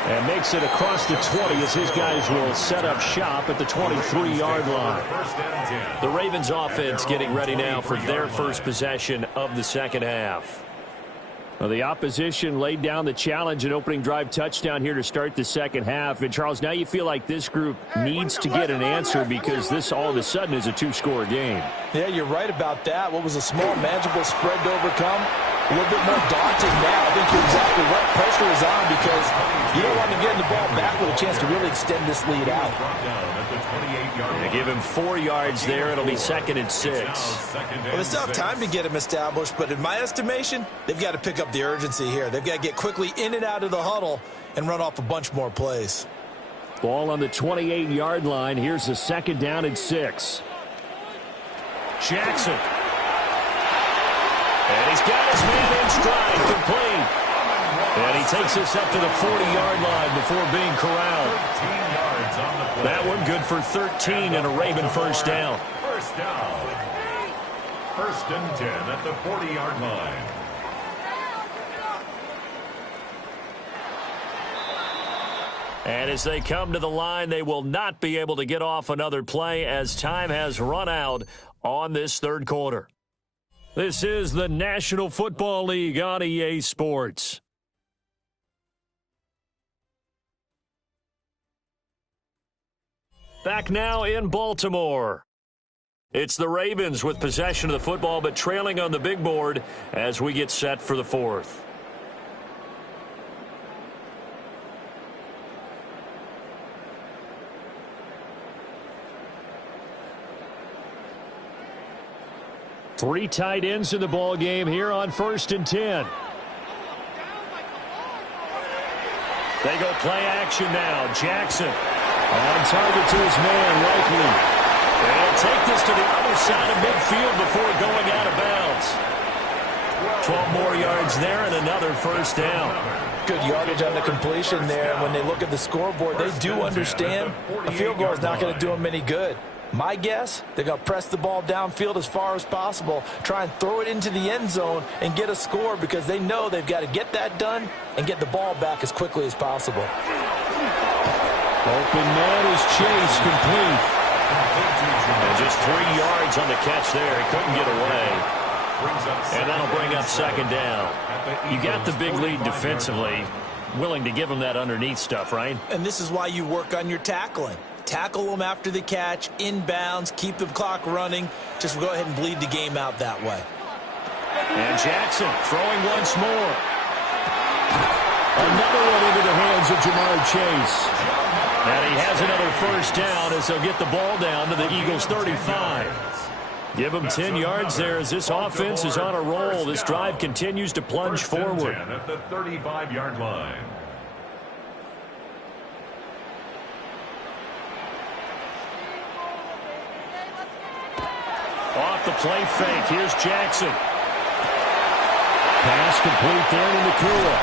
And makes it across the 20 as his guys will set up shop at the 23-yard line. The Ravens offense getting ready now for their first possession of the 2nd half. Well, the opposition laid down the challenge and opening drive touchdown here to start the 2nd half. And, Charles, now you feel like this group needs to get an answer because this all of a sudden is a 2-score game. Yeah, you're right about that. What was a small, manageable spread to overcome, a little bit more daunting now. I think you're exactly right. Pressure is on because you don't want to get the ball back with a chance to really extend this lead out. They give him 4 yards there. It'll be 2nd and 6. Well, they still have time to get him established, but in my estimation, they've got to pick up the urgency here. They've got to get quickly in and out of the huddle and run off a bunch more plays. Ball on the 28-yard line. Here's the 2nd down and 6. Jackson. And he's got his man in stride, complete. And he takes this up to the 40-yard line before being corralled. That one good for 13 and a Raven 1st down. 1st down. 1st and 10 at the 40-yard line. And as they come to the line, they will not be able to get off another play as time has run out on this 3rd quarter. This is the National Football League on EA Sports. Back now in Baltimore. It's the Ravens with possession of the football, but trailing on the big board as we get set for the 4th. Three tight ends in the ball game here on 1st and 10. They go play action now. Jackson on target to his man, Likely. They'll take this to the other side of midfield before going out of bounds. 12 more yards there and another 1st down. Good yardage on the completion there. When they look at the scoreboard, they do understand a field goal is not going to do them any good. My guess, they're going to press the ball downfield as far as possible, try and throw it into the end zone and get a score because they know they've got to get that done and get the ball back as quickly as possible. Open man is Chase, complete. And just 3 yards on the catch there. He couldn't get away. And that'll bring up second down. You got the big lead defensively. Willing to give him that underneath stuff, right? And this is why you work on your tackling. Tackle them after the catch, inbounds, keep the clock running. Just go ahead and bleed the game out that way. And Jackson throwing once more. Another one into the hands of Jamar Chase. And he has another first down as they'll get the ball down to the Eagles' 35. Give them 10 yards there as this offense is on a roll. This drive continues to plunge forward. At the 35-yard line. Off the play fake. Here's Jackson. Pass complete there to Nakua.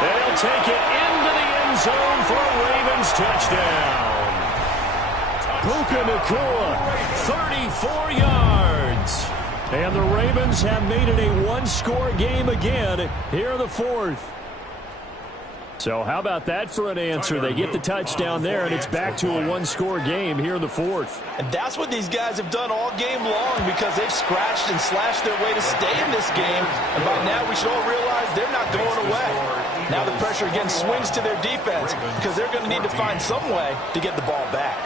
They'll take it into the end zone for a Ravens touchdown. Puka Nakua, 34 yards. And the Ravens have made it a one-score game again here in the fourth. So how about that for an answer? They get the touchdown there, and it's back to a one-score game here in the fourth. And that's what these guys have done all game long because they've scratched and slashed their way to stay in this game. And by now we should all realize they're not going away. Now the pressure again swings to their defense because they're going to need to find some way to get the ball back.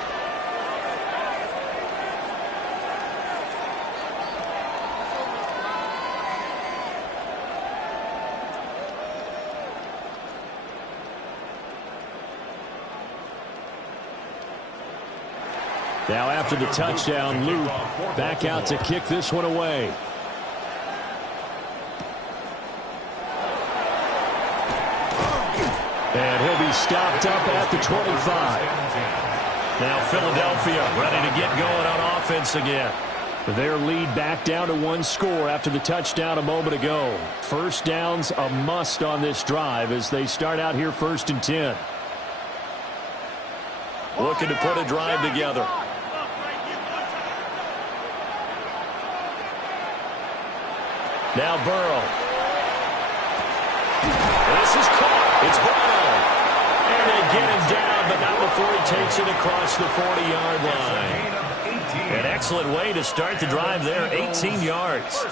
Now after the touchdown, Luke back out to kick this one away. And he'll be stopped up at the 25. Now Philadelphia ready to get going on offense again. Their lead back down to one score after the touchdown a moment ago. First down's a must on this drive as they start out here 1st and 10. Looking to put a drive together. Now Burrow. This is caught. It's Brown. And they get him down, but not before he takes it across the 40-yard line. An excellent way to start the drive there, 18 yards.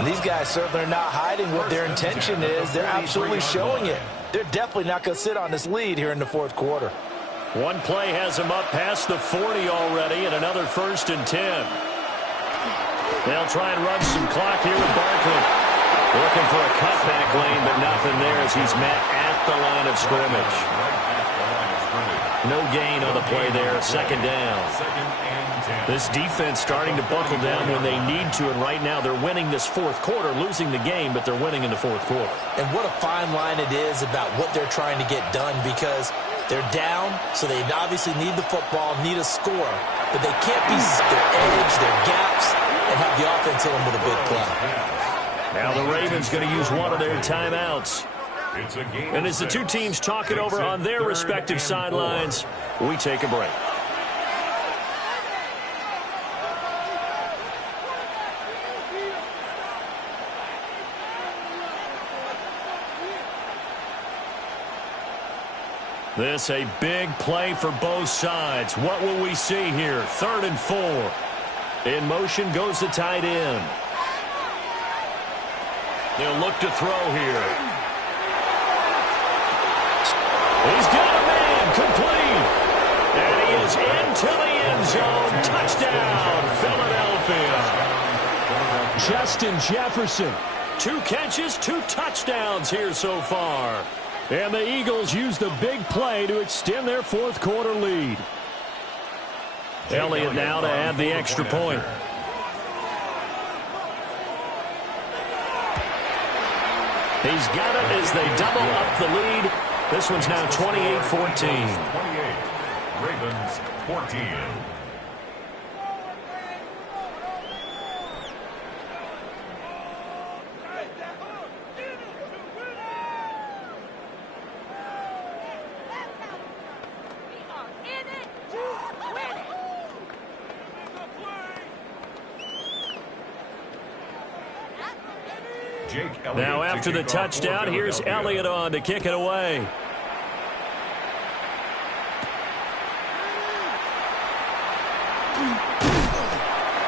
And these guys certainly are not hiding what their intention is. They're absolutely showing it. They're definitely not going to sit on this lead here in the fourth quarter. One play has them up past the 40 already, and another 1st and 10. They'll try and run some clock here with Barkley. Looking for a cutback lane, but nothing there as he's met at the line of scrimmage. No gain on the play there, 2nd down. This defense starting to buckle down when they need to, and right now they're winning this fourth quarter, losing the game, but they're winning in the fourth quarter. And what a fine line it is about what they're trying to get done because they're down, so they obviously need the football, need a score, but they can't be their edge, their gaps, and have the offense hit them with a big play. Now the Ravens going to use one of their timeouts. And as the two teams talk it over on their respective sidelines, we take a break. This a big play for both sides. What will we see here? 3rd and 4. In motion goes the tight end. They'll look to throw here. He's got a man complete. And he is into the end zone. Touchdown, Philadelphia. Justin Jefferson. 2 catches, 2 touchdowns here so far. And the Eagles use the big play to extend their fourth quarter lead. Elliott now to add the extra point. He's got it as they double up the lead. This one's now 28-14. 28. Ravens 14. Now after the touchdown, here's Elliott on to kick it away.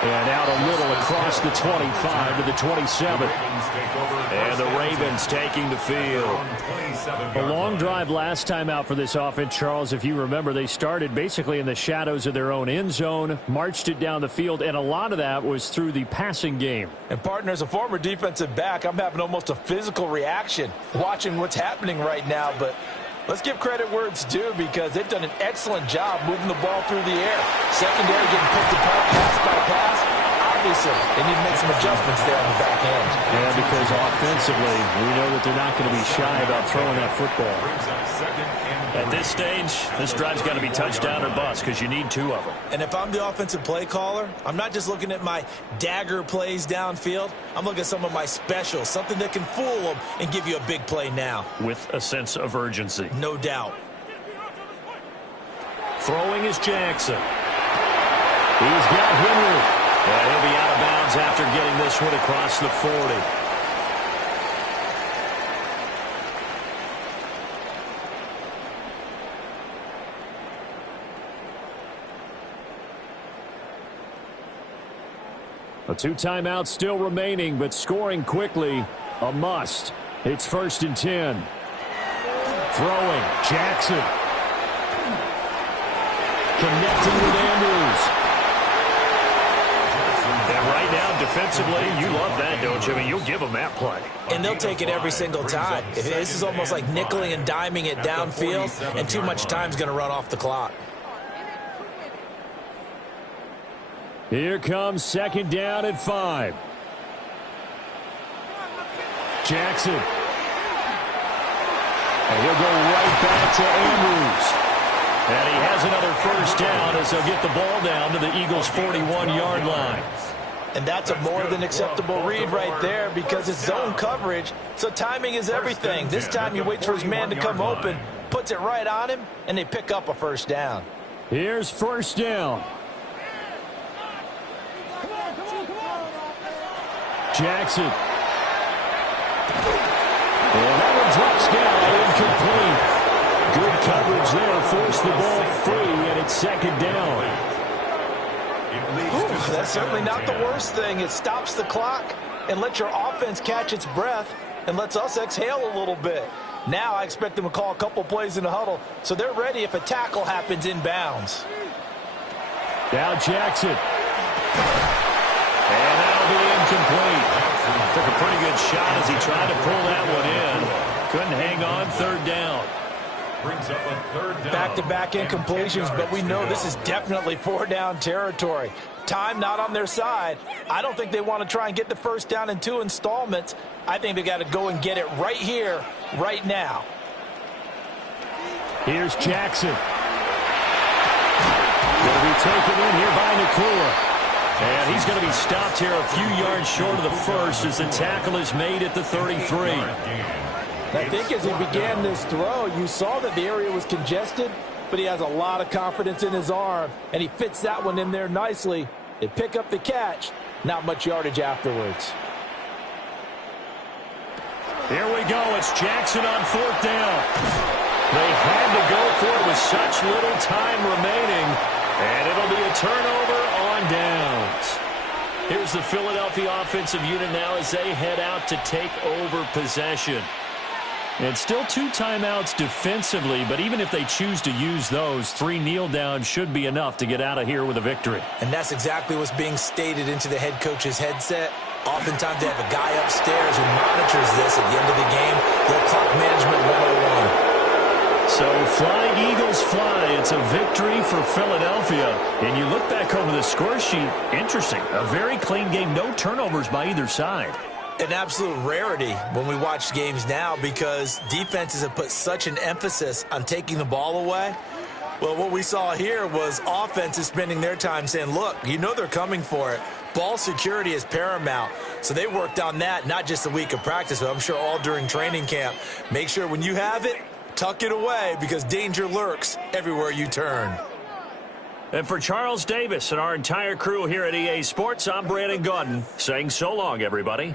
And out a little across the 25 to the 27. And the Ravens taking the field. A long drive last time out for this offense, Charles. If you remember, they started basically in the shadows of their own end zone, marched it down the field, and a lot of that was through the passing game. And, partner, as a former defensive back, I'm having almost a physical reaction watching what's happening right now. But let's give credit where it's due because they've done an excellent job moving the ball through the air. Secondary getting picked apart pass by pass. Obviously, they need to make some adjustments there on the back end. Yeah, because offensively, we know that they're not going to be shy about throwing that football. At this stage, this drive's got to be touchdown or bust because you need 2 of them. And if I'm the offensive play caller, I'm not just looking at my dagger plays downfield. I'm looking at some of my specials, something that can fool them and give you a big play now. With a sense of urgency. No doubt. Throwing is Jackson. He's got Henry. And he'll be out of bounds after getting this one across the 40. A 2 timeouts still remaining, but scoring quickly, a must. It's 1st and 10. Throwing, Jackson. Connecting with Andrews. And right now, defensively, you love that, don't you? I mean, you'll give them that play. And they'll take it every single time. This is almost like nickeling and diming it downfield, and too much time's going to run off the clock. Here comes 2nd down at 5. Jackson. And he'll go right back to Andrews. And he has another 1st down as they'll get the ball down to the Eagles' 41-yard line. And that's a more than acceptable read right there because it's zone coverage, so timing is everything. This time he waits for his man to come open, puts it right on him, and they pick up a 1st down. Here's 1st down. Jackson. And that one drops down, incomplete. Good coverage there, forced the ball free, and it's 2nd down. Ooh, that's certainly not the worst thing. It stops the clock and lets your offense catch its breath and lets us exhale a little bit. Now I expect them to call a couple plays in the huddle, so they're ready if a tackle happens in bounds. Now Jackson. And that'll be incomplete. Took a pretty good shot as he tried to pull that one in. Couldn't hang on, 3rd down. Brings up a 3rd down. Back-to-back incompletions, but we know this is definitely 4-down territory. Time not on their side. I don't think they want to try and get the 1st down in 2 installments. I think they got to go and get it right here, right now. Here's Jackson. Going to be taken in here by Nakua. And he's going to be stopped here a few yards short of the 1st as the tackle is made at the 33. I think as he began this throw, you saw that the area was congested, but he has a lot of confidence in his arm, and he fits that one in there nicely. They pick up the catch, not much yardage afterwards. Here we go. It's Jackson on 4th down. They had to go for it with such little time remaining, and it'll be a turnover on downs. Here's the Philadelphia offensive unit now as they head out to take over possession. And still 2 timeouts defensively, but even if they choose to use those, 3 kneel downs should be enough to get out of here with a victory. And that's exactly what's being stated into the head coach's headset. Oftentimes they have a guy upstairs who monitors this at the end of the game. They'll clock management 101. So flying Eagles fly. It's a victory for Philadelphia. And you look back over the score sheet, interesting. A very clean game, no turnovers by either side. An absolute rarity when we watch games now because defenses have put such an emphasis on taking the ball away. Well, what we saw here was offenses spending their time saying, look, you know they're coming for it. Ball security is paramount. So they worked on that, not just a week of practice, but I'm sure all during training camp. Make sure when you have it, tuck it away because danger lurks everywhere you turn. And for Charles Davis and our entire crew here at EA Sports, I'm Brandon Gaudin saying so long, everybody.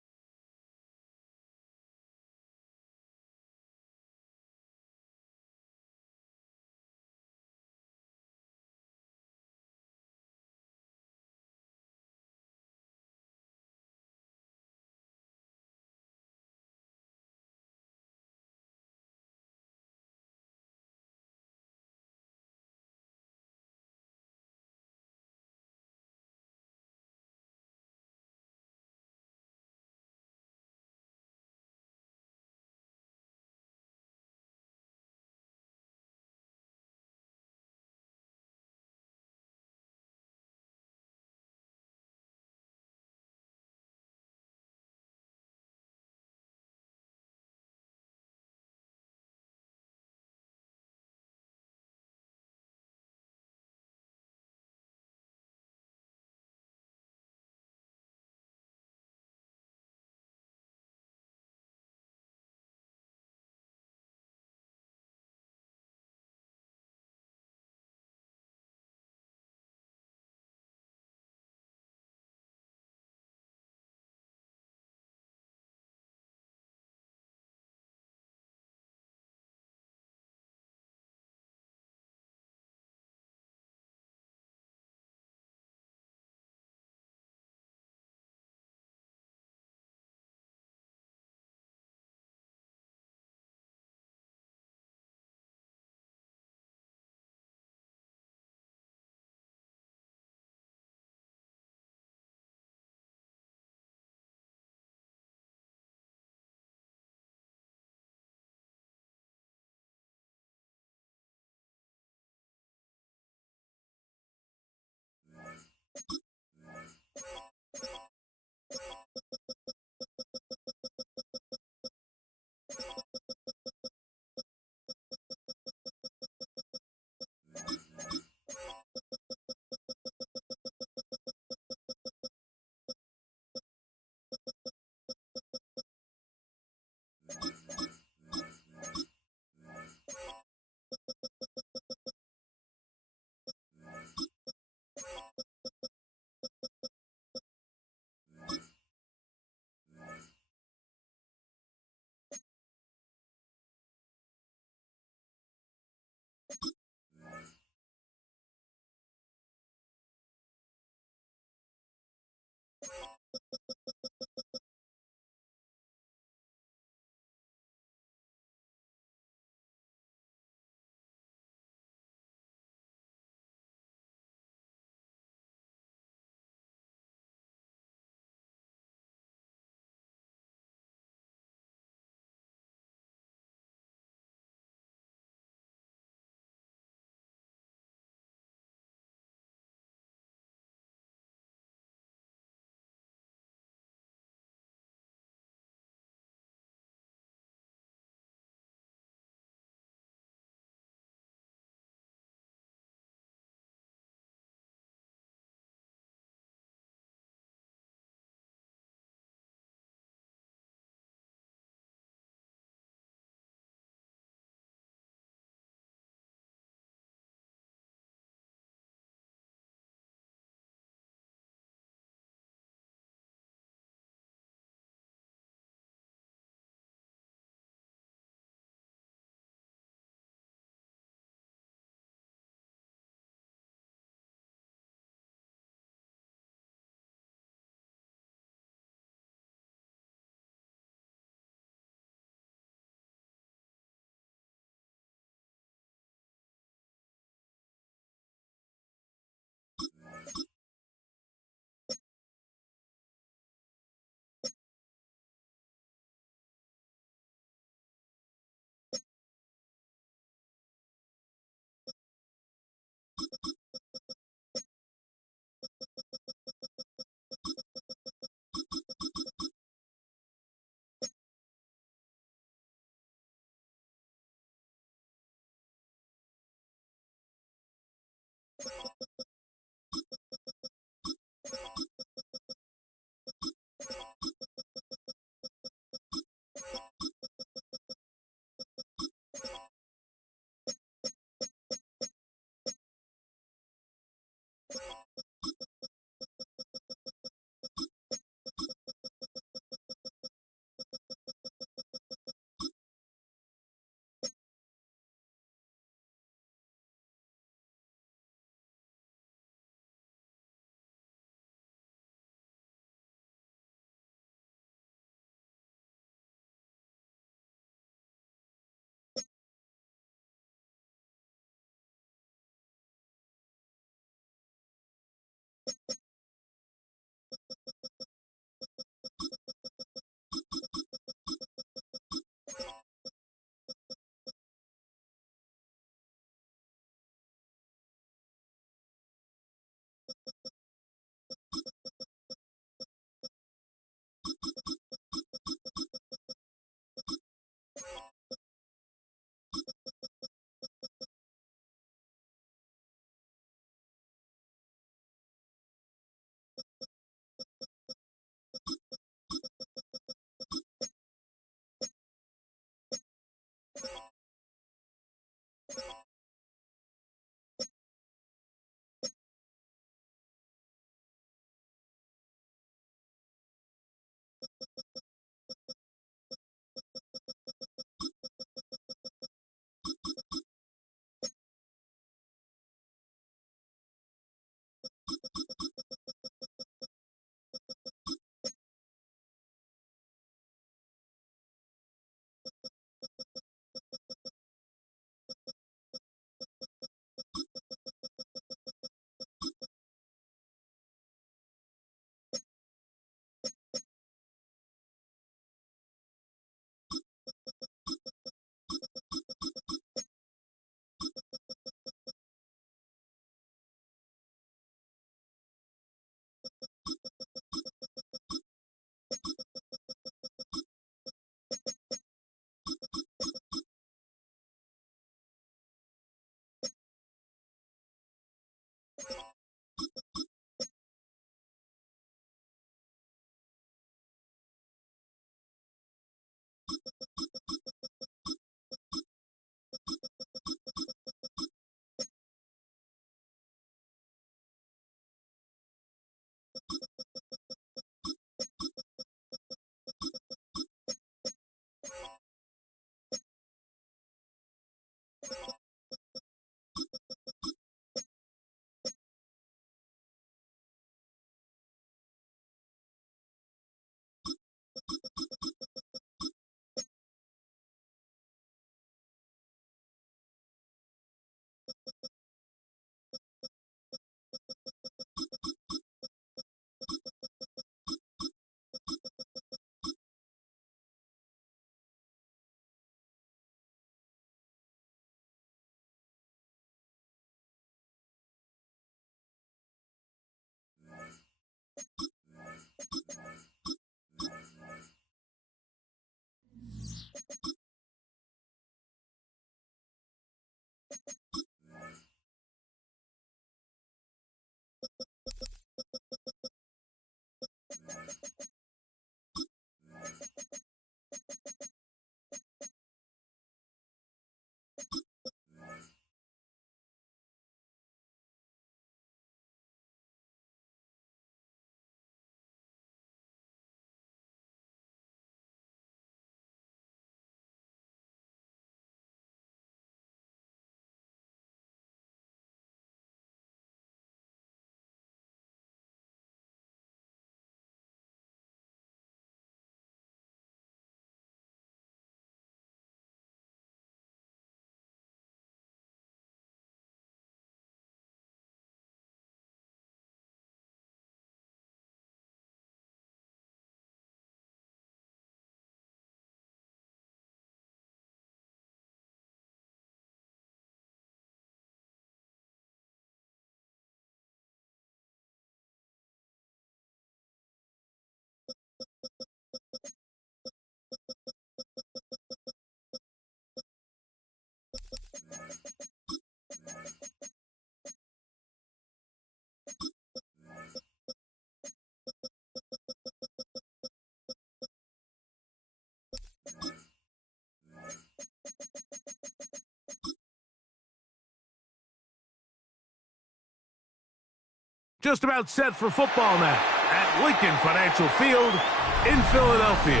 Just about set for football now at Lincoln Financial Field in Philadelphia.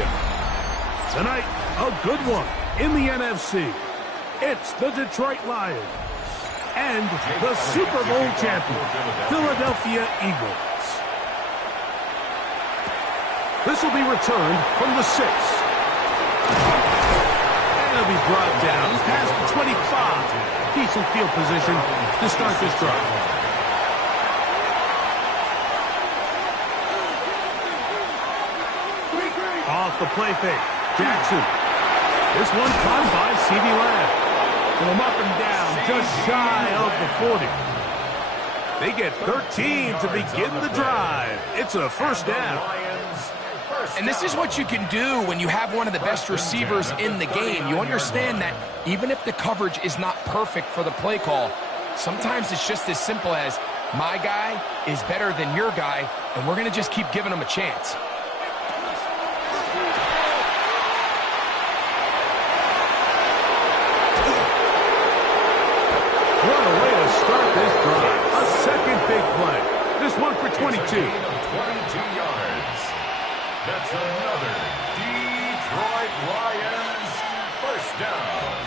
Tonight, a good one in the NFC. It's the Detroit Lions and the Super Bowl champion, Philadelphia Eagles. This will be returned from the 6. And it'll be brought down past the 25. Decent field position to start this drive. Off the play fake, Jackson. This one caught by CeeDee Lamb. Pull him up and down, just shy of the 40. They get 13 to begin the drive. It's a first down. And this is what you can do when you have one of the best receivers in the game. You understand that even if the coverage is not perfect for the play call, sometimes it's just as simple as my guy is better than your guy, and we're going to just keep giving him a chance. What a way to start this drive. A second big play. This one for 22. 22 yards. That's another Detroit Lions first down.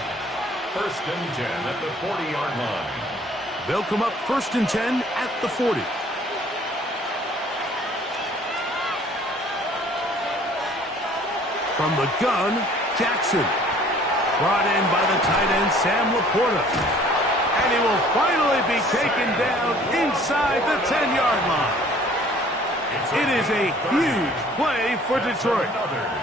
First and 10 at the 40-yard line. They'll come up first and 10 at the 40. From the gun, Jackson. Brought in by the tight end, Sam Laporta. And he will finally be taken down inside the 10-yard line. It is a huge play for Detroit.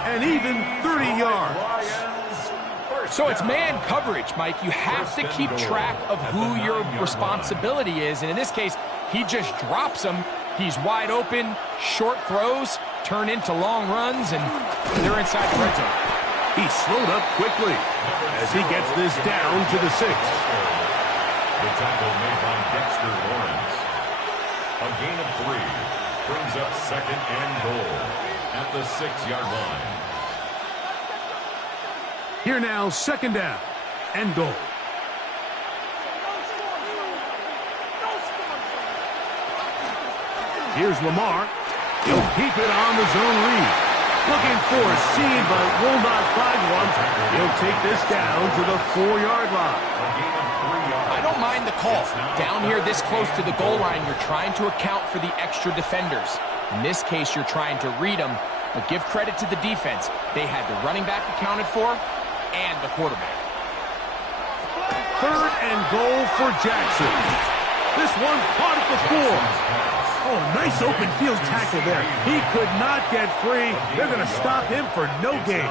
And even 30 yards. So it's man coverage, Mike. You have to keep track of who your responsibility is. And in this case, he just drops him. He's wide open. Short throws turn into long runs, and they're inside the red zone. He slowed up quickly as he gets this down to the 6. The tackle made by Dexter Lawrence. A gain of 3 brings up second and goal at the 6-yard line. Here now, second down and goal. Here's Lamar. He'll keep it on the zone read. Looking for a seam, but will not find one. He'll take this down to the 4-yard line. I don't mind the call. Down here this close to the goal line, you're trying to account for the extra defenders. In this case, you're trying to read them, but give credit to the defense. They had the running back accounted for and the quarterback. 3rd and goal for Jackson. This one caught it before. Oh, nice open field tackle there. He could not get free. They're going to stop him for no gain.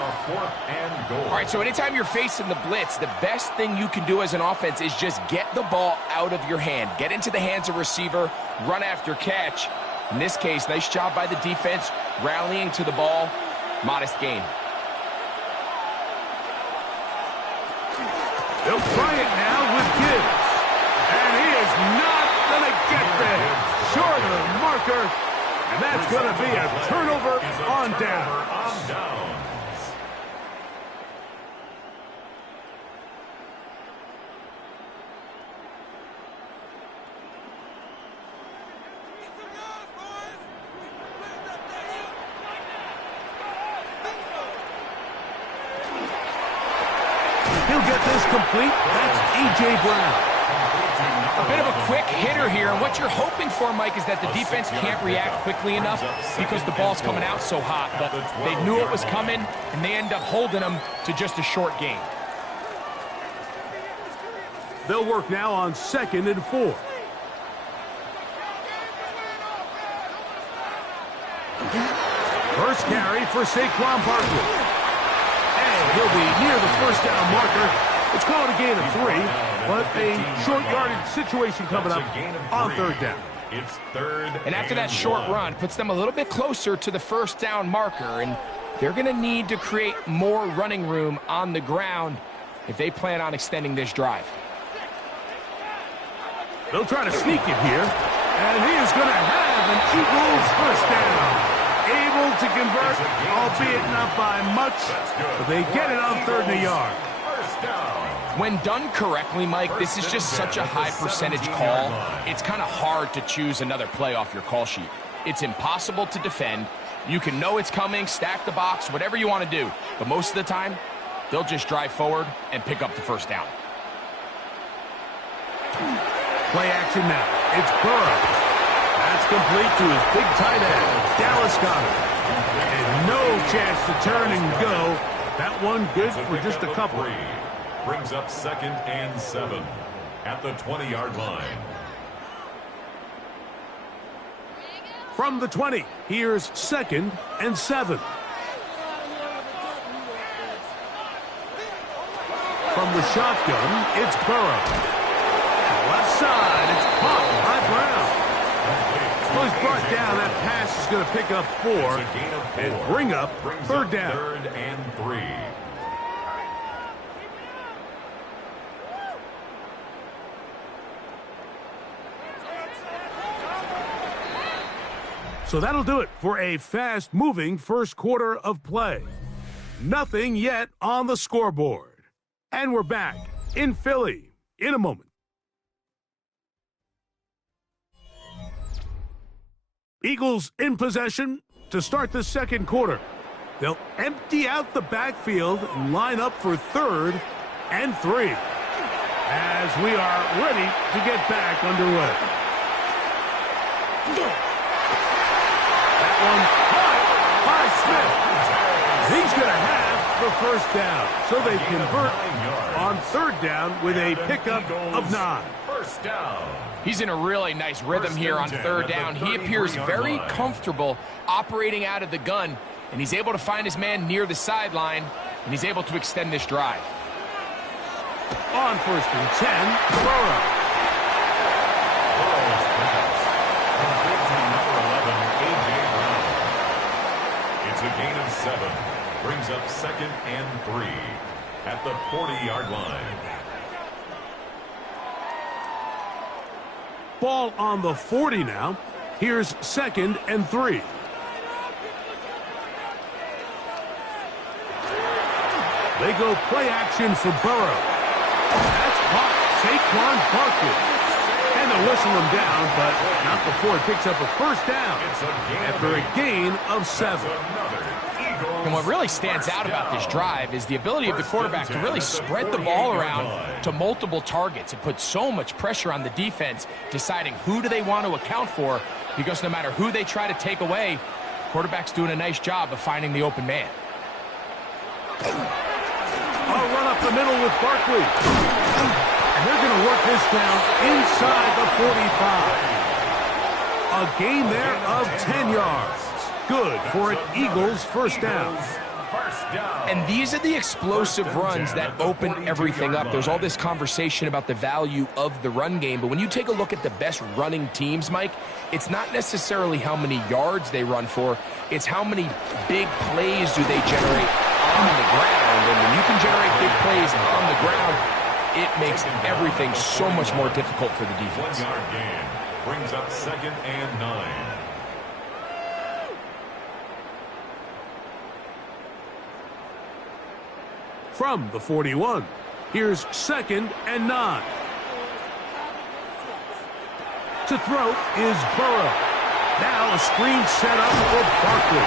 All right, so anytime you're facing the blitz, the best thing you can do as an offense is just get the ball out of your hand. Get into the hands of receiver, run after catch. In this case, nice job by the defense, rallying to the ball. Modest gain. They'll try it now with Gibbs. And he is not going to get there. Short of the marker. And that's going to be a turnover on downs. He'll get this complete. That's A.J. Brown. A bit of a quick hitter here, and what you're hoping for, Mike, is that the defense can't react quickly enough because the ball's coming out so hot, but they knew it was coming, and they end up holding them to just a short gain. They'll work now on 2nd and 4. First carry for Saquon Barkley. And he'll be near the first down marker. It's called a gain of 3, but a short yardage situation coming up on 3rd down. It's 3rd and after that short run, puts them a little bit closer to the first down marker, and they're going to need to create more running room on the ground if they plan on extending this drive. They'll try to sneak it here, and he is going to have an Eagles first down. Able to convert, albeit not by much, but they get it on 3rd and a yard. When done correctly, Mike, this is just such a high percentage call. It's kind of hard to choose another play off your call sheet. It's impossible to defend. You can know it's coming, stack the box, whatever you want to do. But most of the time, they'll just drive forward and pick up the first down. Play action now. It's Burrow. That's complete to his big tight end, Dallas Goedert. And no chance to turn and go. That one good for just a couple. Brings up 2nd and 7 at the 20-yard line. From the 20, here's 2nd and 7. From the shotgun, it's Burrow. Left side, it's caught by Brown. Well, he's brought down. That pass is going to pick up 4 and bring up 3rd down. 3rd and 3. So that'll do it for a fast-moving first quarter of play. Nothing yet on the scoreboard. And we're back in Philly in a moment. Eagles in possession to start the second quarter. They'll empty out the backfield and line up for 3rd and 3 as we are ready to get back underway. That one caught by Smith. He's going to have the first down. So they convert on 3rd down with a pickup of 9. First down. He's in a really nice rhythm here on 3rd down. He appears very comfortable operating out of the gun, and he's able to find his man near the sideline, and he's able to extend this drive. On 1st and 10, Burrow. Burrow's pickups. Complete to number 11, A.J. Brown. It's a gain of 7. Brings up 2nd and 3 at the 40-yard line. Ball on the 40 now. Here's 2nd and 3. They go play action for Burrow. That's caught. Saquon Barkley. And they'll whistle him down, but not before it picks up a first down after a gain of 7. And what really stands out about this drive is the ability of the quarterback to really spread the ball around to multiple targets. It puts so much pressure on the defense deciding who do they want to account for, because no matter who they try to take away, quarterback's doing a nice job of finding the open man. A run up the middle with Barkley. And they're going to work this down inside the 45. A gain there of 10 yards. Good for an Eagles first down. And these are the explosive runs that open everything up. There's all this conversation about the value of the run game, but when you take a look at the best running teams, Mike, it's not necessarily how many yards they run for, it's how many big plays do they generate on the ground. And when you can generate big plays on the ground, it makes everything so much more difficult for the defense. 1 yard gain brings up 2nd and 9. From the 41, here's 2nd and 9. To throw is Burrow. Now a screen set up for Barkley.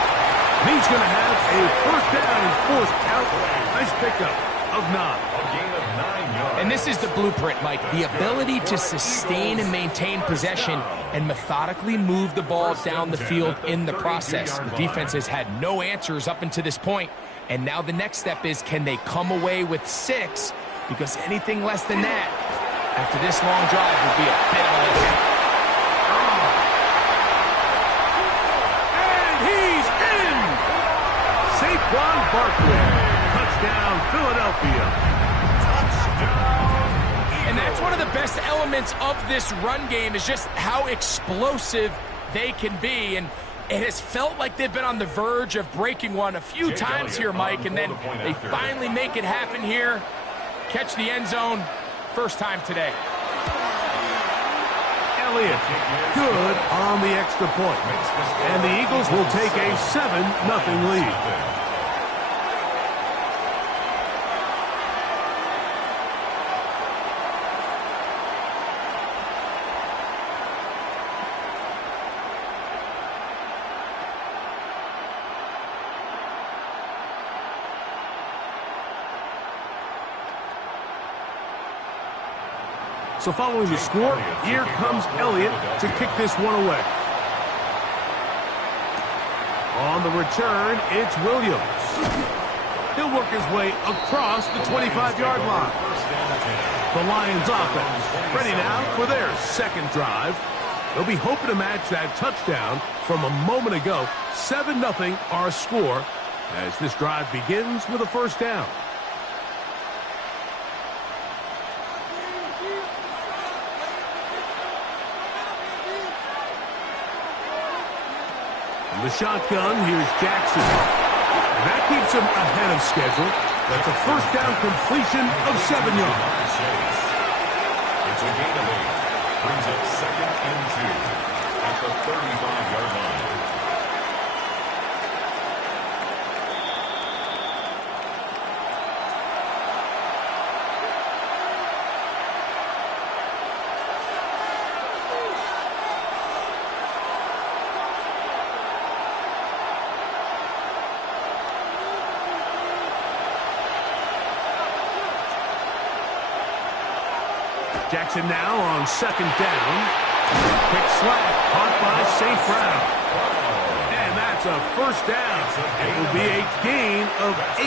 And he's going to have a first down and forced out. Nice pickup of 9. A gain of 9 yards. And this is the blueprint, Mike. The ability to sustain and maintain possession and methodically move the ball down the field in the process. The defense has had no answers up until this point. And now the next step is, can they come away with 6? Because anything less than that, after this long drive, would be a bit of a letdown. And he's in! Saquon Barkley. Touchdown, Philadelphia. And that's one of the best elements of this run game, is just how explosive they can be. And it has felt like they've been on the verge of breaking one a few times here, Mike, and then they finally make it happen here. Catch the end zone, first time today. Elliott, good on the extra point. And the Eagles will take a 7-0 lead. So following the score, here comes Elliott to kick this one away. On the return, it's Williams. He'll work his way across the 25-yard line. The Lions offense ready now for their second drive. They'll be hoping to match that touchdown from a moment ago. 7-0 our score as this drive begins with a first down. The shotgun, here's Jackson. And that keeps him ahead of schedule. That's a first down completion of 7 yards. It's a gain of 8. Brings up 2nd and 2 at the 35-yard line. Jackson now on 2nd down. Quick slap, caught by St. Brown. And that's a first down. It will be a gain of 8.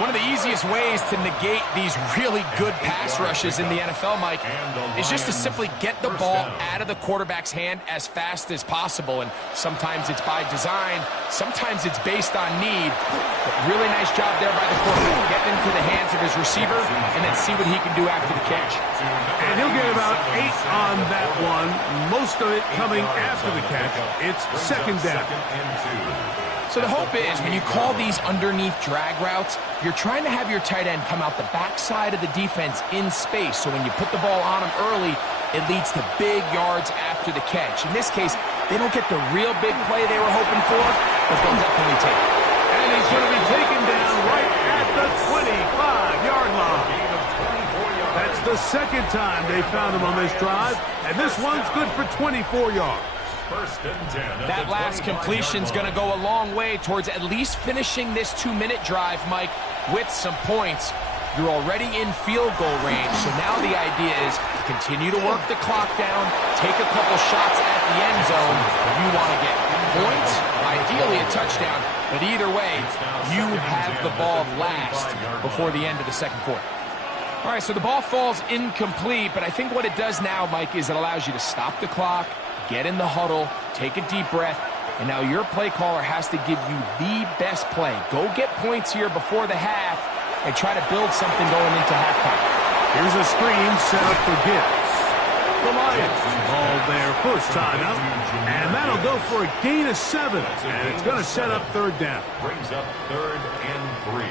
One of the easiest ways to negate these really good pass rushes in the NFL, Mike, is just to simply get the ball out of the quarterback's hand as fast as possible. And sometimes it's by design, sometimes it's based on need. But really nice job there by the quarterback, getting into the hands of his receiver and then see what he can do after the catch. And he'll get about 8 on that one, most of it coming after the catch. It's 2nd down. So the hope is, when you call these underneath drag routes, you're trying to have your tight end come out the backside of the defense in space. So when you put the ball on him early, it leads to big yards after the catch. In this case, they don't get the real big play they were hoping for, but they'll definitely take it. And he's going to be taken down right at the 25-yard line. That's the second time they found him on this drive, and this one's good for 24 yards. That last completion's going to go a long way towards at least finishing this 2-minute drive, Mike, with some points. You're already in field goal range, so now the idea is to continue to work the clock down, take a couple shots at the end zone. You want to get points, ideally a touchdown, but either way, you have the ball last before the end of the second quarter. All right, so the ball falls incomplete, but I think what it does now, Mike, is it allows you to stop the clock, get in the huddle, take a deep breath, and now your play caller has to give you the best play. Go get points here before the half and try to build something going into halftime. Here's a screen set up for Gibbs. The Lions ball their first time out, and that'll go for a gain of 7, and it's going to set up third down. Brings up 3rd and 3.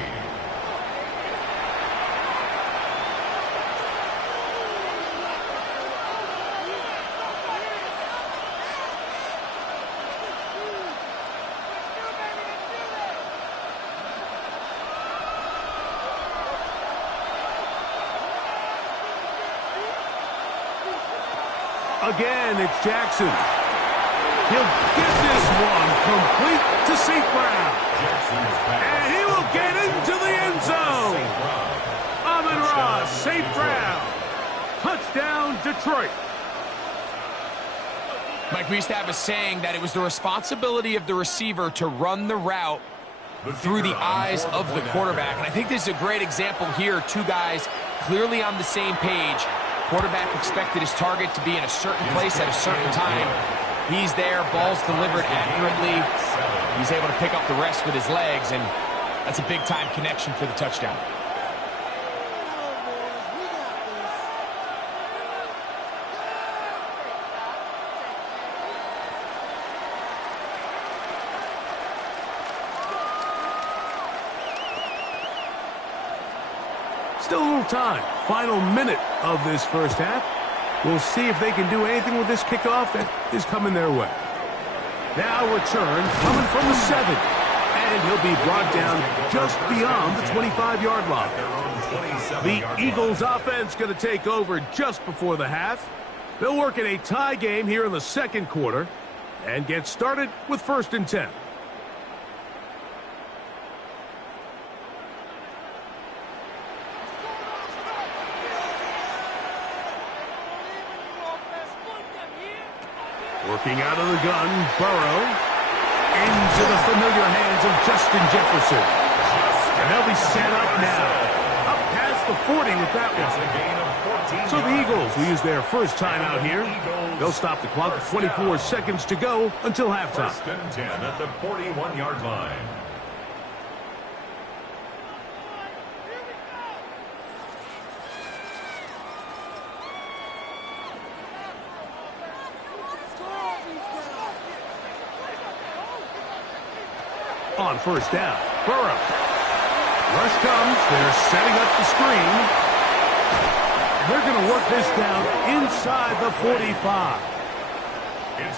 Again, it's Jackson. He'll get this one complete to St. Brown. And he will get into the end zone. Amon-Ra St. Brown. Touchdown, Detroit. Mike, we used to have a saying that it was the responsibility of the receiver to run the route through the eyes of the quarterback. And I think this is a great example here. Two guys clearly on the same page. Quarterback expected his target to be in a certain place at a certain time. He's there, ball's delivered accurately. He's able to pick up the rest with his legs, and that's a big-time connection for the touchdown. Still a little time. Final minute of this first half. We'll see if they can do anything with this kickoff that is coming their way. Now return coming from the 7. And he'll be brought down just beyond the 25-yard line. The Eagles offense going to take over just before the half. They'll work in a tie game here in the second quarter and get started with 1st and 10. Working out of the gun, Burrow into the familiar hands of Justin Jefferson. And they'll be set up now. Up past the 40 with that one. So the Eagles will use their first timeout here. They'll stop the clock with 24 seconds to go until halftime. 1st and 10 at the 41-yard line. On 1st down, Burrow. Rush comes. They're setting up the screen. They're going to work this down inside the 45.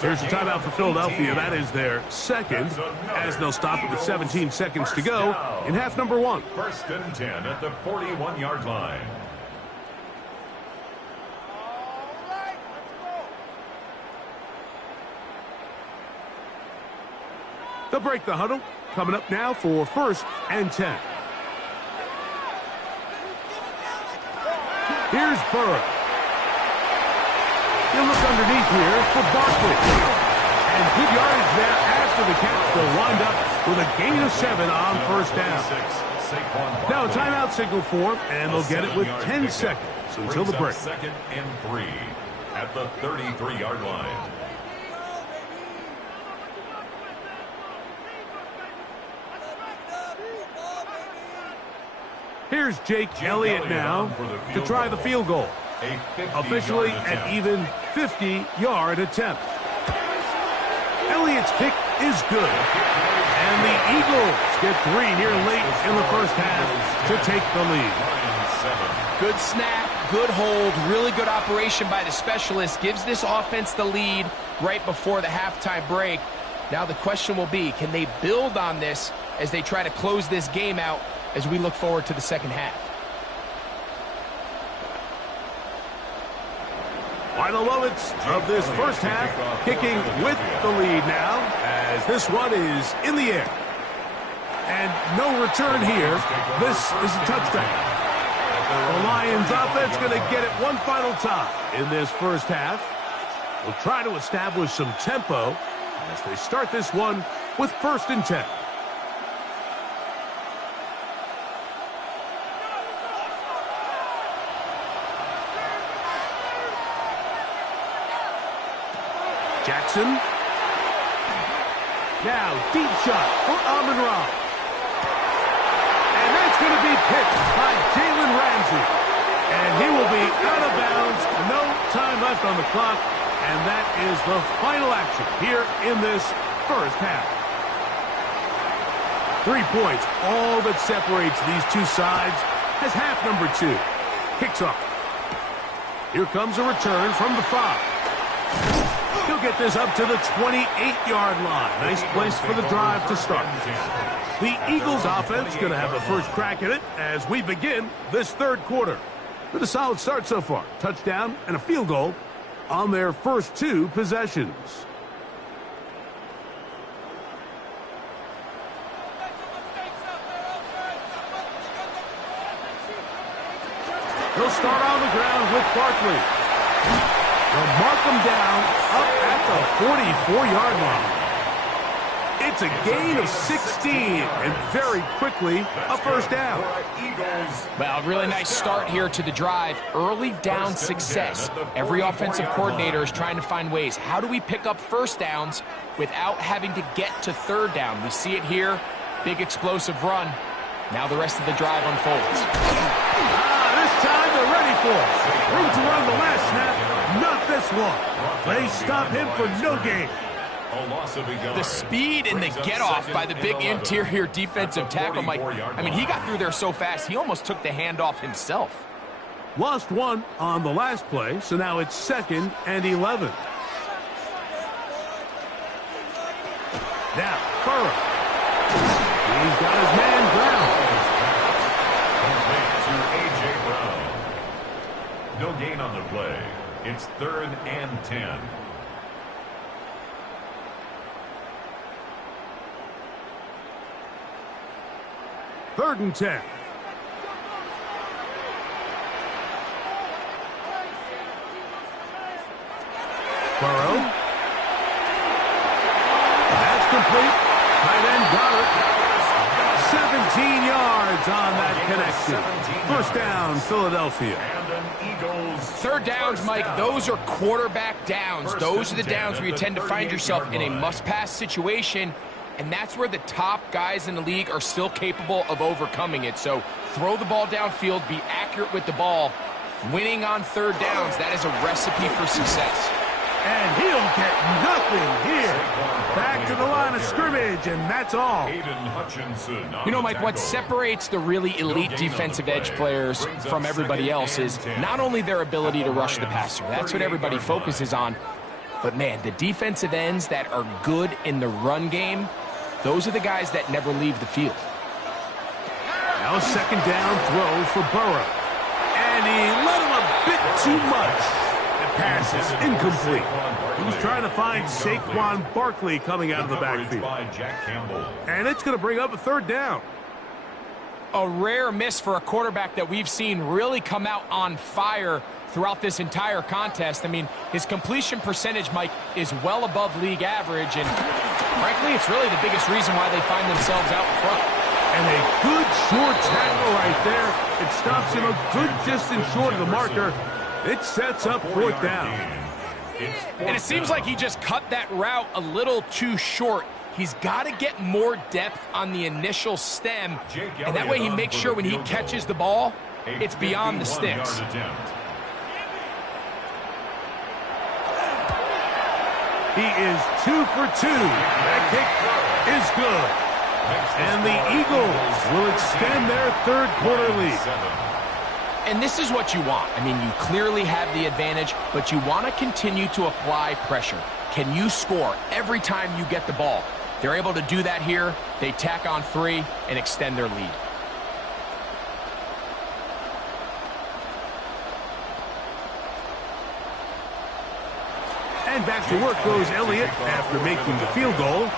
Here's a timeout for Philadelphia. That is their second, as they'll stop it with 17 seconds to go in half number 1. 1st and 10 at the 41-yard line. They'll break the huddle. Coming up now for 1st and 10. Here's Burrow. He'll look underneath here for Barkley. And good yardage there after the catch. They'll wind up with a gain of 7 on 1st down. Now a timeout signal for them, and they'll get it with 10 seconds until the break. 2nd and 3 at the 33-yard line. Here's Jake Elliott now to try the field goal. Officially an even 50-yard attempt. Elliott's kick is good. And the Eagles get 3 here late in the first half to take the lead. Good snap, good hold, really good operation by the specialist. Gives this offense the lead right before the halftime break. Now the question will be, can they build on this as they try to close this game out as we look forward to the second half? Final moments of this first half, kicking with the lead now as this one is in the air. And no return here. This is a touchdown. The Lions offense going to get it one final time in this first half. We'll try to establish some tempo as they start this one with 1st and 10. Jackson. Now, deep shot for Amon-Ra. And that's going to be picked by Jalen Ramsey. And he will be out of bounds. No time left on the clock. And that is the final action here in this first half. 3 points, all that separates these two sides as half number 2 kicks off. Here comes a return from the 5. He'll get this up to the 28-yard line. Nice place for the drive to start. The Eagles offense going to have a first crack at it as we begin this 3rd quarter. With a solid start so far. Touchdown and a field goal on their first 2 possessions. He'll start on the ground with Barkley. They'll mark him down up at the 44-yard line. It's a gain of 16, and very quickly, a first down. Well, really nice start here to the drive. Early down success. Every offensive coordinator is trying to find ways. How do we pick up first downs without having to get to 3rd down? We see it here. Big explosive run. Now the rest of the drive unfolds. This time they're ready for it. Room to run the last snap. Not this one. They stop him for no gain. The speed and the get-off by the big interior defensive tackle, Mike. I mean, he got through there so fast, he almost took the handoff himself. Lost 1 on the last play, so now it's 2nd and 11. Now, Burrow. He's got his man Brown. No gain on the play. It's 3rd and 10. Third and 10. Burrow. That's complete. Tight end got it. 17 yards on that connection. First down, Philadelphia. 3rd downs, Mike, those are quarterback downs. Those are the downs where you tend to find yourself in a must-pass situation, and that's where the top guys in the league are still capable of overcoming it. So throw the ball downfield, be accurate with the ball. Winning on 3rd downs, that is a recipe for success. And he'll get nothing here. Back to the line of scrimmage, and that's all. You know, Mike, what separates the really elite defensive edge players from everybody else is not only their ability to rush the passer. That's what everybody focuses on. But, man, the defensive ends that are good in the run game, those are the guys that never leave the field. Now a 2nd down throw for Burrow. And he let him a bit too much. Pass is incomplete. He was trying to find Saquon Barkley coming out of the backfield. And it's going to bring up a 3rd down. A rare miss for a quarterback that we've seen really come out on fire throughout this entire contest. I mean, his completion percentage, Mike, is well above league average. And frankly, it's really the biggest reason why they find themselves out in front. And a good short tackle right there. It stops him a good distance short of the marker. It sets up 4th down. And it seems like he just cut that route a little too short. He's got to get more depth on the initial stem, and that way he makes sure when he catches the ball, it's beyond the sticks. He is 2 for 2. That kick is good. And the Eagles will extend their 3rd quarter lead. And this is what you want. I mean, you clearly have the advantage, but you want to continue to apply pressure. Can you score every time you get the ball? They're able to do that here. They tack on 3 and extend their lead. And back to work goes Elliott after making the field goal.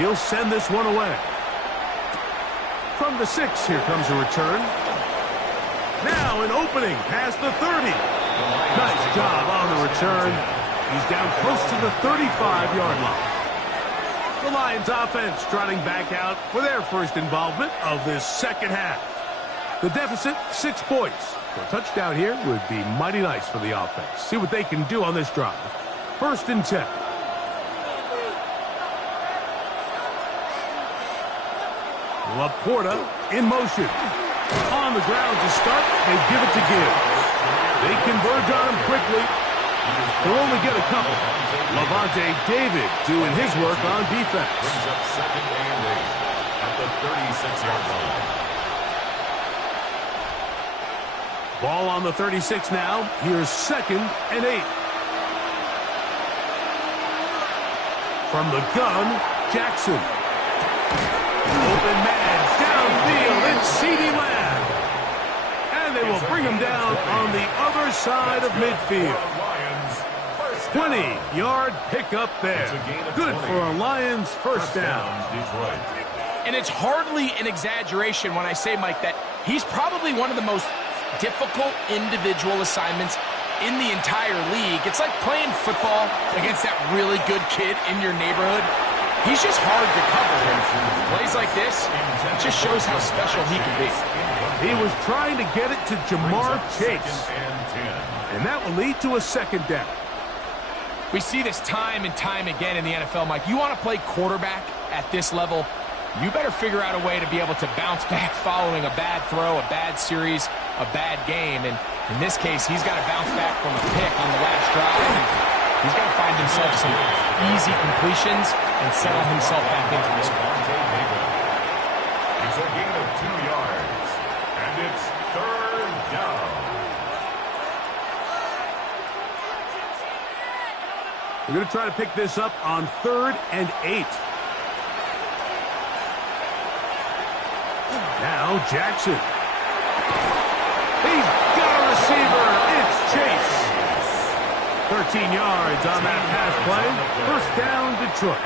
He'll send this one away. From the 6, here comes a return. Now an opening past the 30. Nice job on the return. He's down close to the 35-yard line. The Lions offense trotting back out for their first involvement of this second half. The deficit, 6 points. So a touchdown here would be mighty nice for the offense. See what they can do on this drive. 1st and 10. Laporta in motion. On the ground to start, they give it to Gibbs. They converge on him quickly. They'll only get a couple. Lavonte David doing his work on defense. Brings up 2nd and 8 at the 36-yard line. Ball on the 36 now. Here's 2nd and 8. From the gun, Jackson. Open man downfield. It's CeeDee Lamb. And they will bring him down on the other side of midfield. 20-yard pickup there. Good for a Lions first down. And it's hardly an exaggeration when I say, Mike, that he's probably one of the most difficult individual assignments in the entire league. It's like playing football against that really good kid in your neighborhood. He's just hard to cover. And plays like this, it just shows how special he can be. He was trying to get it to Jamar Chase. And that will lead to a 2nd down. We see this time and time again in the NFL, Mike. You want to play quarterback at this level, you better figure out a way to be able to bounce back following a bad throw, a bad series, a bad game. And in this case, he's got to bounce back from a pick on the last drive. And he's got to find himself some easy completions and settle himself back into this one. It's a gain of 2 yards, and it's 3rd down. We're going to try to pick this up on 3rd and 8. Now Jackson. He's got a receiver. It's Chase. 13 yards on that pass play. 1st down, Detroit.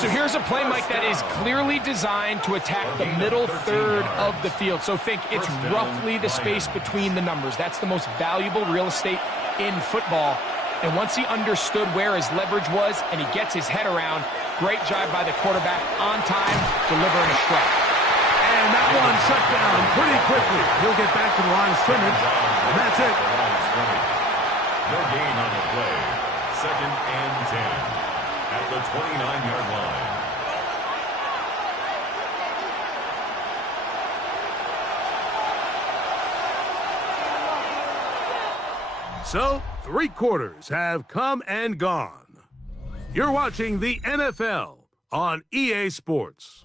So here's a play, Mike, that is clearly designed to attack the middle third of the field. So think it's roughly the space between the numbers. That's the most valuable real estate in football. And once he understood where his leverage was and he gets his head around, great job by the quarterback on time, delivering a strike. And that one shut down pretty quickly. He'll get back to the line of scrimmage, and that's it. No gain on the play. 2nd and 10 at the 29-yard line. So, 3 quarters have come and gone. You're watching the NFL on EA Sports.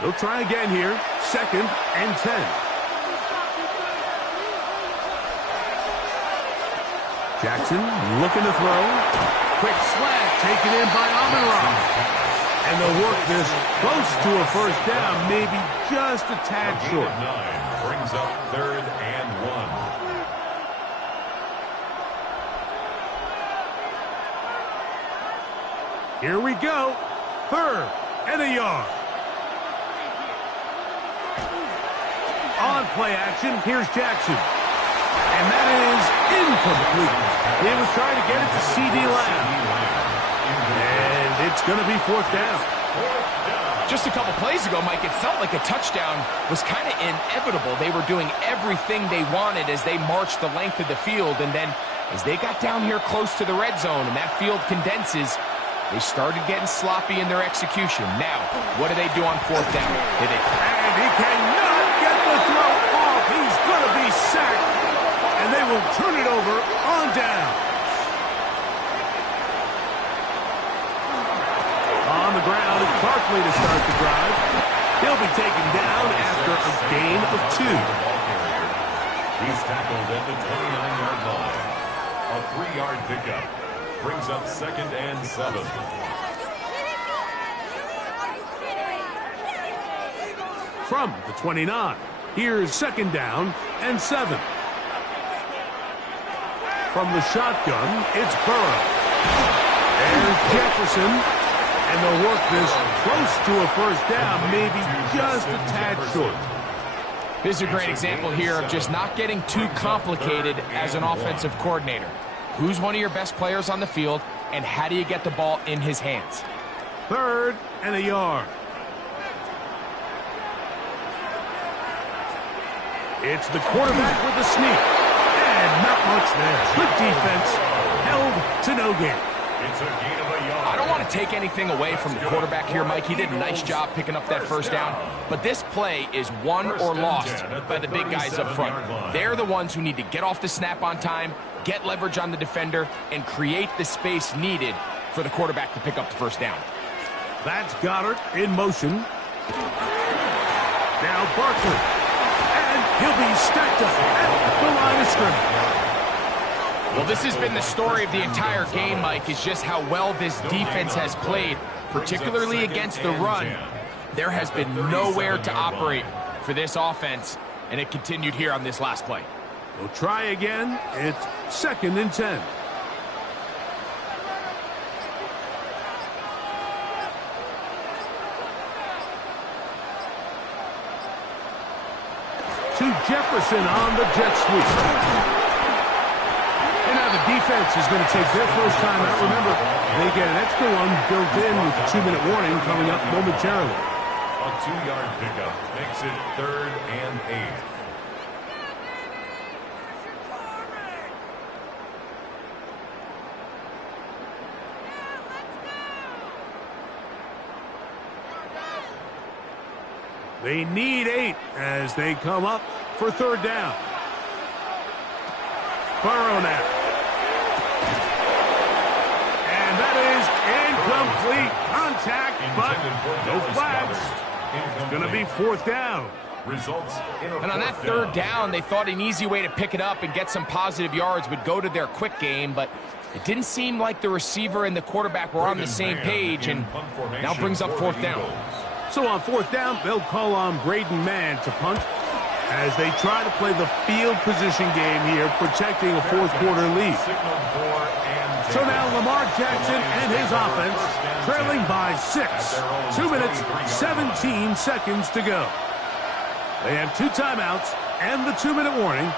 They'll try again here. 2nd and 10. Jackson looking to throw. Quick slant taken in by Amon-Ra. And they'll work this close to a 1st down, maybe just a tad short. 9 brings up 3rd and 1. Here we go. 3rd and a yard. On play action, here's Jackson. And that is incomplete. He was trying to get it to CeeDee Lamb. And it's going to be 4th down. Just a couple plays ago, Mike, it felt like a touchdown was kind of inevitable. They were doing everything they wanted as they marched the length of the field. And then as they got down here close to the red zone and that field condenses, they started getting sloppy in their execution. Now, what do they do on 4th down? And he cannot get the throw off. He's going to be sacked. And they will turn it over on down. On the ground, it's Barkley to start the drive. He'll be taken down after a gain of 2. He's tackled at the 29-yard line. A 3-yard pickup. brings up 2nd and 7. From the 29, here's 2nd down and 7. From the shotgun, it's Burrow. There's Jefferson, and they'll work this close to a first down, maybe just a tad short. This is a great example here of just not getting too complicated as an offensive coordinator. Who's one of your best players on the field, and how do you get the ball in his hands? 3rd and a yard. It's the quarterback with the sneak. And not much there. Good defense. Held to no gain. It's a gain of a yard. I don't want to take anything away from the quarterback here, Mike. He did a nice job picking up that first down. But this play is won or lost by the big guys up front. They're the ones who need to get off the snap on time, get leverage on the defender, and create the space needed for the quarterback to pick up the first down. That's Goddard in motion. Now Barkley. And he'll be stacked up at the line of scrimmage. Well, this has been the story of the entire game, Mike, is just how well this defense has played, particularly against the run. There has been nowhere to operate for this offense, and it continued here on this last play. We'll try again. It's 2nd and 10. To Jefferson on the jet sweep. And now the defense is going to take their first time out. Remember, they get an extra one built in with the 2-minute warning coming up momentarily. A 2-yard pickup makes it 3rd and 8. They need 8 as they come up for 3rd down. Burrow now. And that is incomplete contact, but no flags. It's going to be 4th down. And on that 3rd down, they thought an easy way to pick it up and get some positive yards would go to their quick game, but it didn't seem like the receiver and the quarterback were on the same page, and now brings up 4th down. So on 4th down, they'll call on Braden Mann to punt as they try to play the field position game here, protecting a 4th quarter lead. So now Lamar Jackson and his offense trailing by 6. 2 minutes, 17 seconds to go. They have 2 timeouts and the 2-minute warning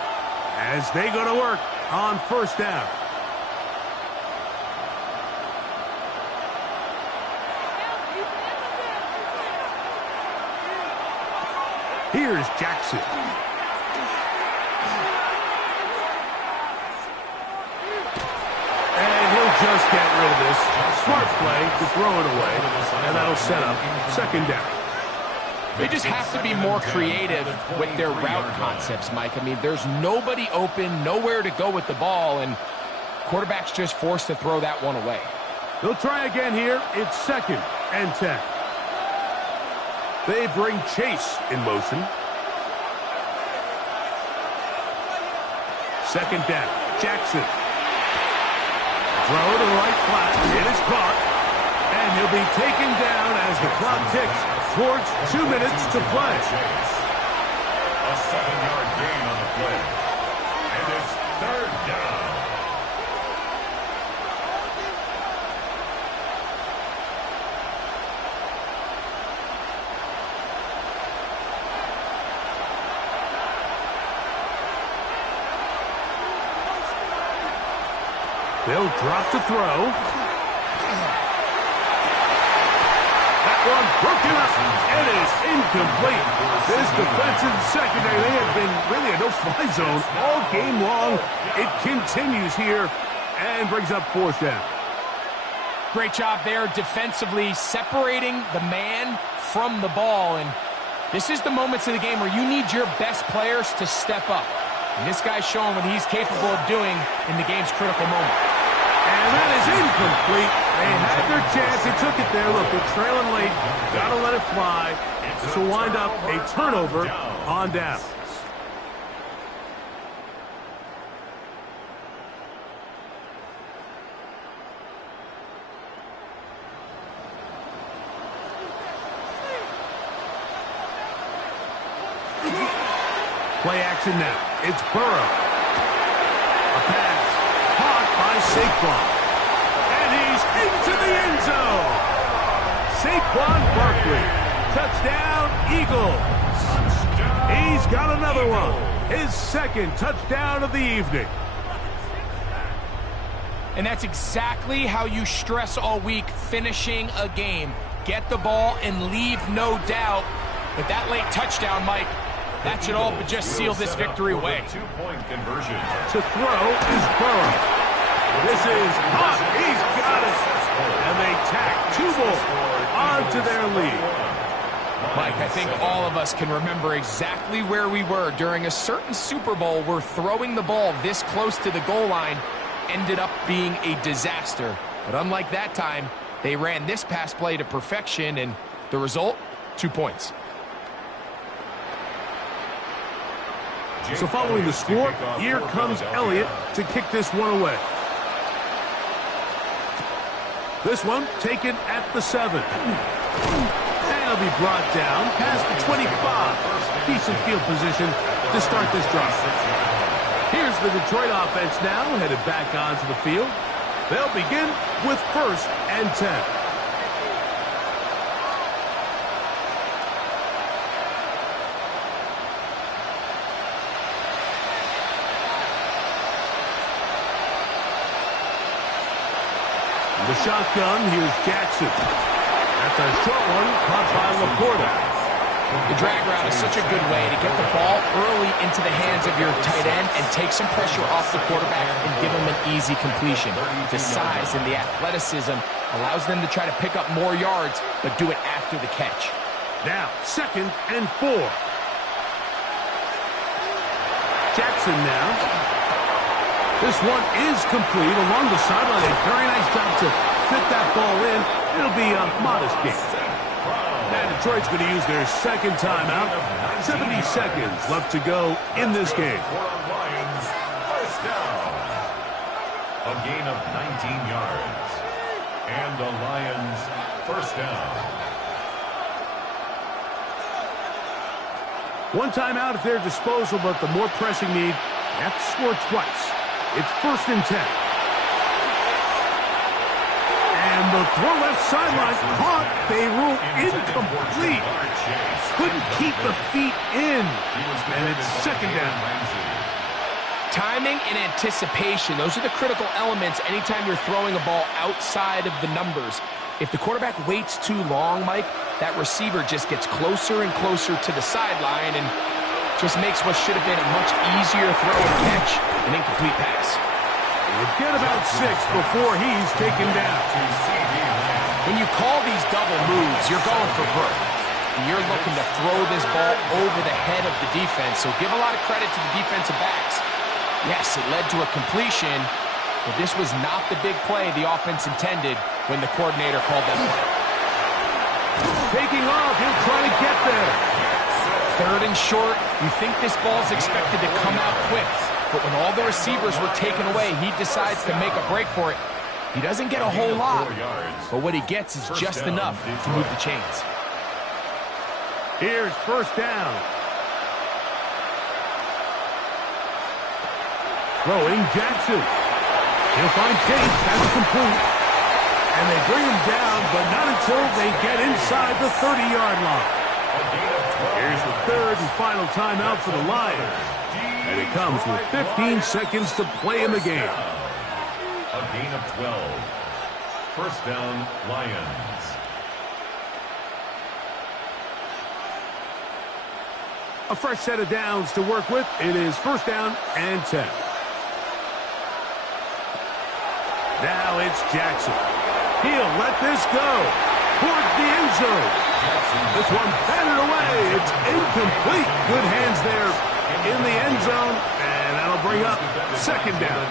as they go to work on 1st down. Here's Jackson. And he'll just get rid of this. Smart play to throw it away. And that'll set up 2nd down. They just have to be more creative with their route concepts, Mike. I mean, there's nobody open, nowhere to go with the ball, and quarterback's just forced to throw that one away. They'll try again here. It's 2nd and 10. They bring Chase in motion. 2nd down. Jackson. Throw to the right flat. It is caught. And he'll be taken down as the clock ticks towards 2 minutes to play. A 7-yard gain on the play. And it's 3rd down. They'll drop to throw. That one broken up. It is incomplete. This defensive secondary, they have been really a no-fly zone all game long. It continues here and brings up 4th down. Great job there defensively, separating the man from the ball. And this is the moments of the game where you need your best players to step up. And this guy's showing what he's capable of doing in the game's critical moment. And that is incomplete. They had their chance. They took it there. Look, they're trailing late. Got to let it fly. This will wind up a turnover on downs. Play action now. It's Burrow. A pass. Caught by Saquon. And he's into the end zone. Saquon Barkley. Touchdown, Eagles. He's got another one. His second touchdown of the evening. And that's exactly how you stress all week, finishing a game. Get the ball and leave no doubt. But that late touchdown, Mike, that should all but just seal this victory away. Two-point conversion. To throw is Burrow. This is hot. He's got it. And they tack 2 more onto their lead. Mike, I think all of us can remember exactly where we were during a certain Super Bowl where throwing the ball this close to the goal line ended up being a disaster. But unlike that time, they ran this pass play to perfection, and the result, 2 points. So following the score, here comes Elliott to kick this one away. This one taken at the 7. And he'll be brought down past the 25. Decent field position to start this drive. Here's the Detroit offense now, headed back onto the field. They'll begin with 1st and 10. The shotgun, here's Jackson. That's a short one, caught by Laporta. The drag route is such a good way to get the ball early into the hands of your tight end and take some pressure off the quarterback and give him an easy completion. The size and the athleticism allows them to try to pick up more yards, but do it after the catch. Now, 2nd and 4. Jackson now. This one is complete along the sideline. A very nice job to fit that ball in. It'll be a modest gain. Now Detroit's going to use their 2nd timeout. 70 seconds left to go in this game. Lions, first down. A gain of 19 yards. And the Lions, first down. One timeout at their disposal, but the more pressing need, they have to score twice. It's 1st and 10. And the throw left sideline caught. They rule incomplete. Couldn't keep the feet in. And it's 2nd down. Timing and anticipation, those are the critical elements anytime you're throwing a ball outside of the numbers. If the quarterback waits too long, Mike, that receiver just gets closer and closer to the sideline and just makes what should have been a much easier throw and catch an incomplete pass. We'll get about 6 before he's taken down. When you call these double moves, you're going for broke. And you're looking to throw this ball over the head of the defense, so give a lot of credit to the defensive backs. Yes, it led to a completion, but this was not the big play the offense intended when the coordinator called that play. Taking off, he'll try to get there. 3rd and short, you think this ball's expected to come out quick, but when all the receivers were taken away, he decides to make a break for it. He doesn't get a whole lot, but what he gets is just enough to move the chains. Here's 1st down. Throwing Jackson. He'll find Tate. That's complete. And they bring him down, but not until they get inside the 30-yard line. Here's the 3rd and final timeout for the Lions. And it comes with 15 seconds to play in the game. A gain of 12. First down, Lions. A fresh set of downs to work with. It is 1st down and 10. Now it's Jackson. He'll let this go towards the end zone. This one batted away. It's incomplete. Good hands there in the end zone, and that'll bring up 2nd down.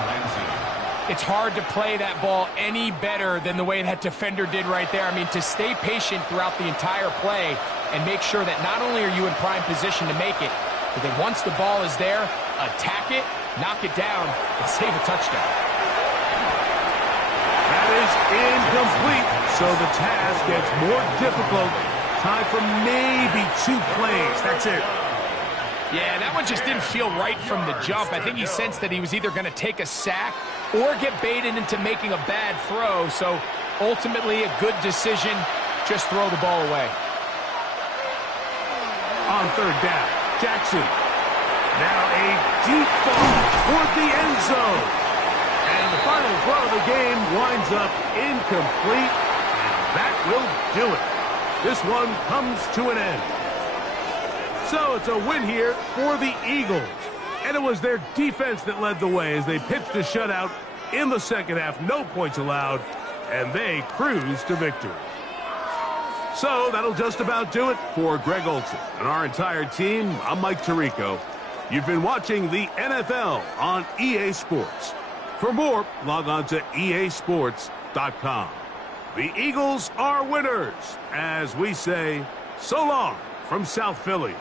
It's hard to play that ball any better than the way that defender did right there. I mean, to stay patient throughout the entire play and make sure that not only are you in prime position to make it, but then once the ball is there, attack it, knock it down, and save a touchdown. That is incomplete, so the task gets more difficult. Time for maybe 2 plays. That's it. Yeah, that one just didn't feel right from the jump. I think he sensed that he was either going to take a sack or get baited into making a bad throw. So ultimately a good decision, just throw the ball away. On third down, Jackson. Now a deep ball toward the end zone. And the final throw of the game winds up incomplete. And that will do it. This one comes to an end. So it's a win here for the Eagles. And it was their defense that led the way as they pitched a shutout in the second half. No points allowed, and they cruised to victory. So that'll just about do it for Greg Olsen and our entire team. I'm Mike Tirico. You've been watching the NFL on EA Sports. For more, log on to easports.com. The Eagles are winners, as we say, so long from South Philly.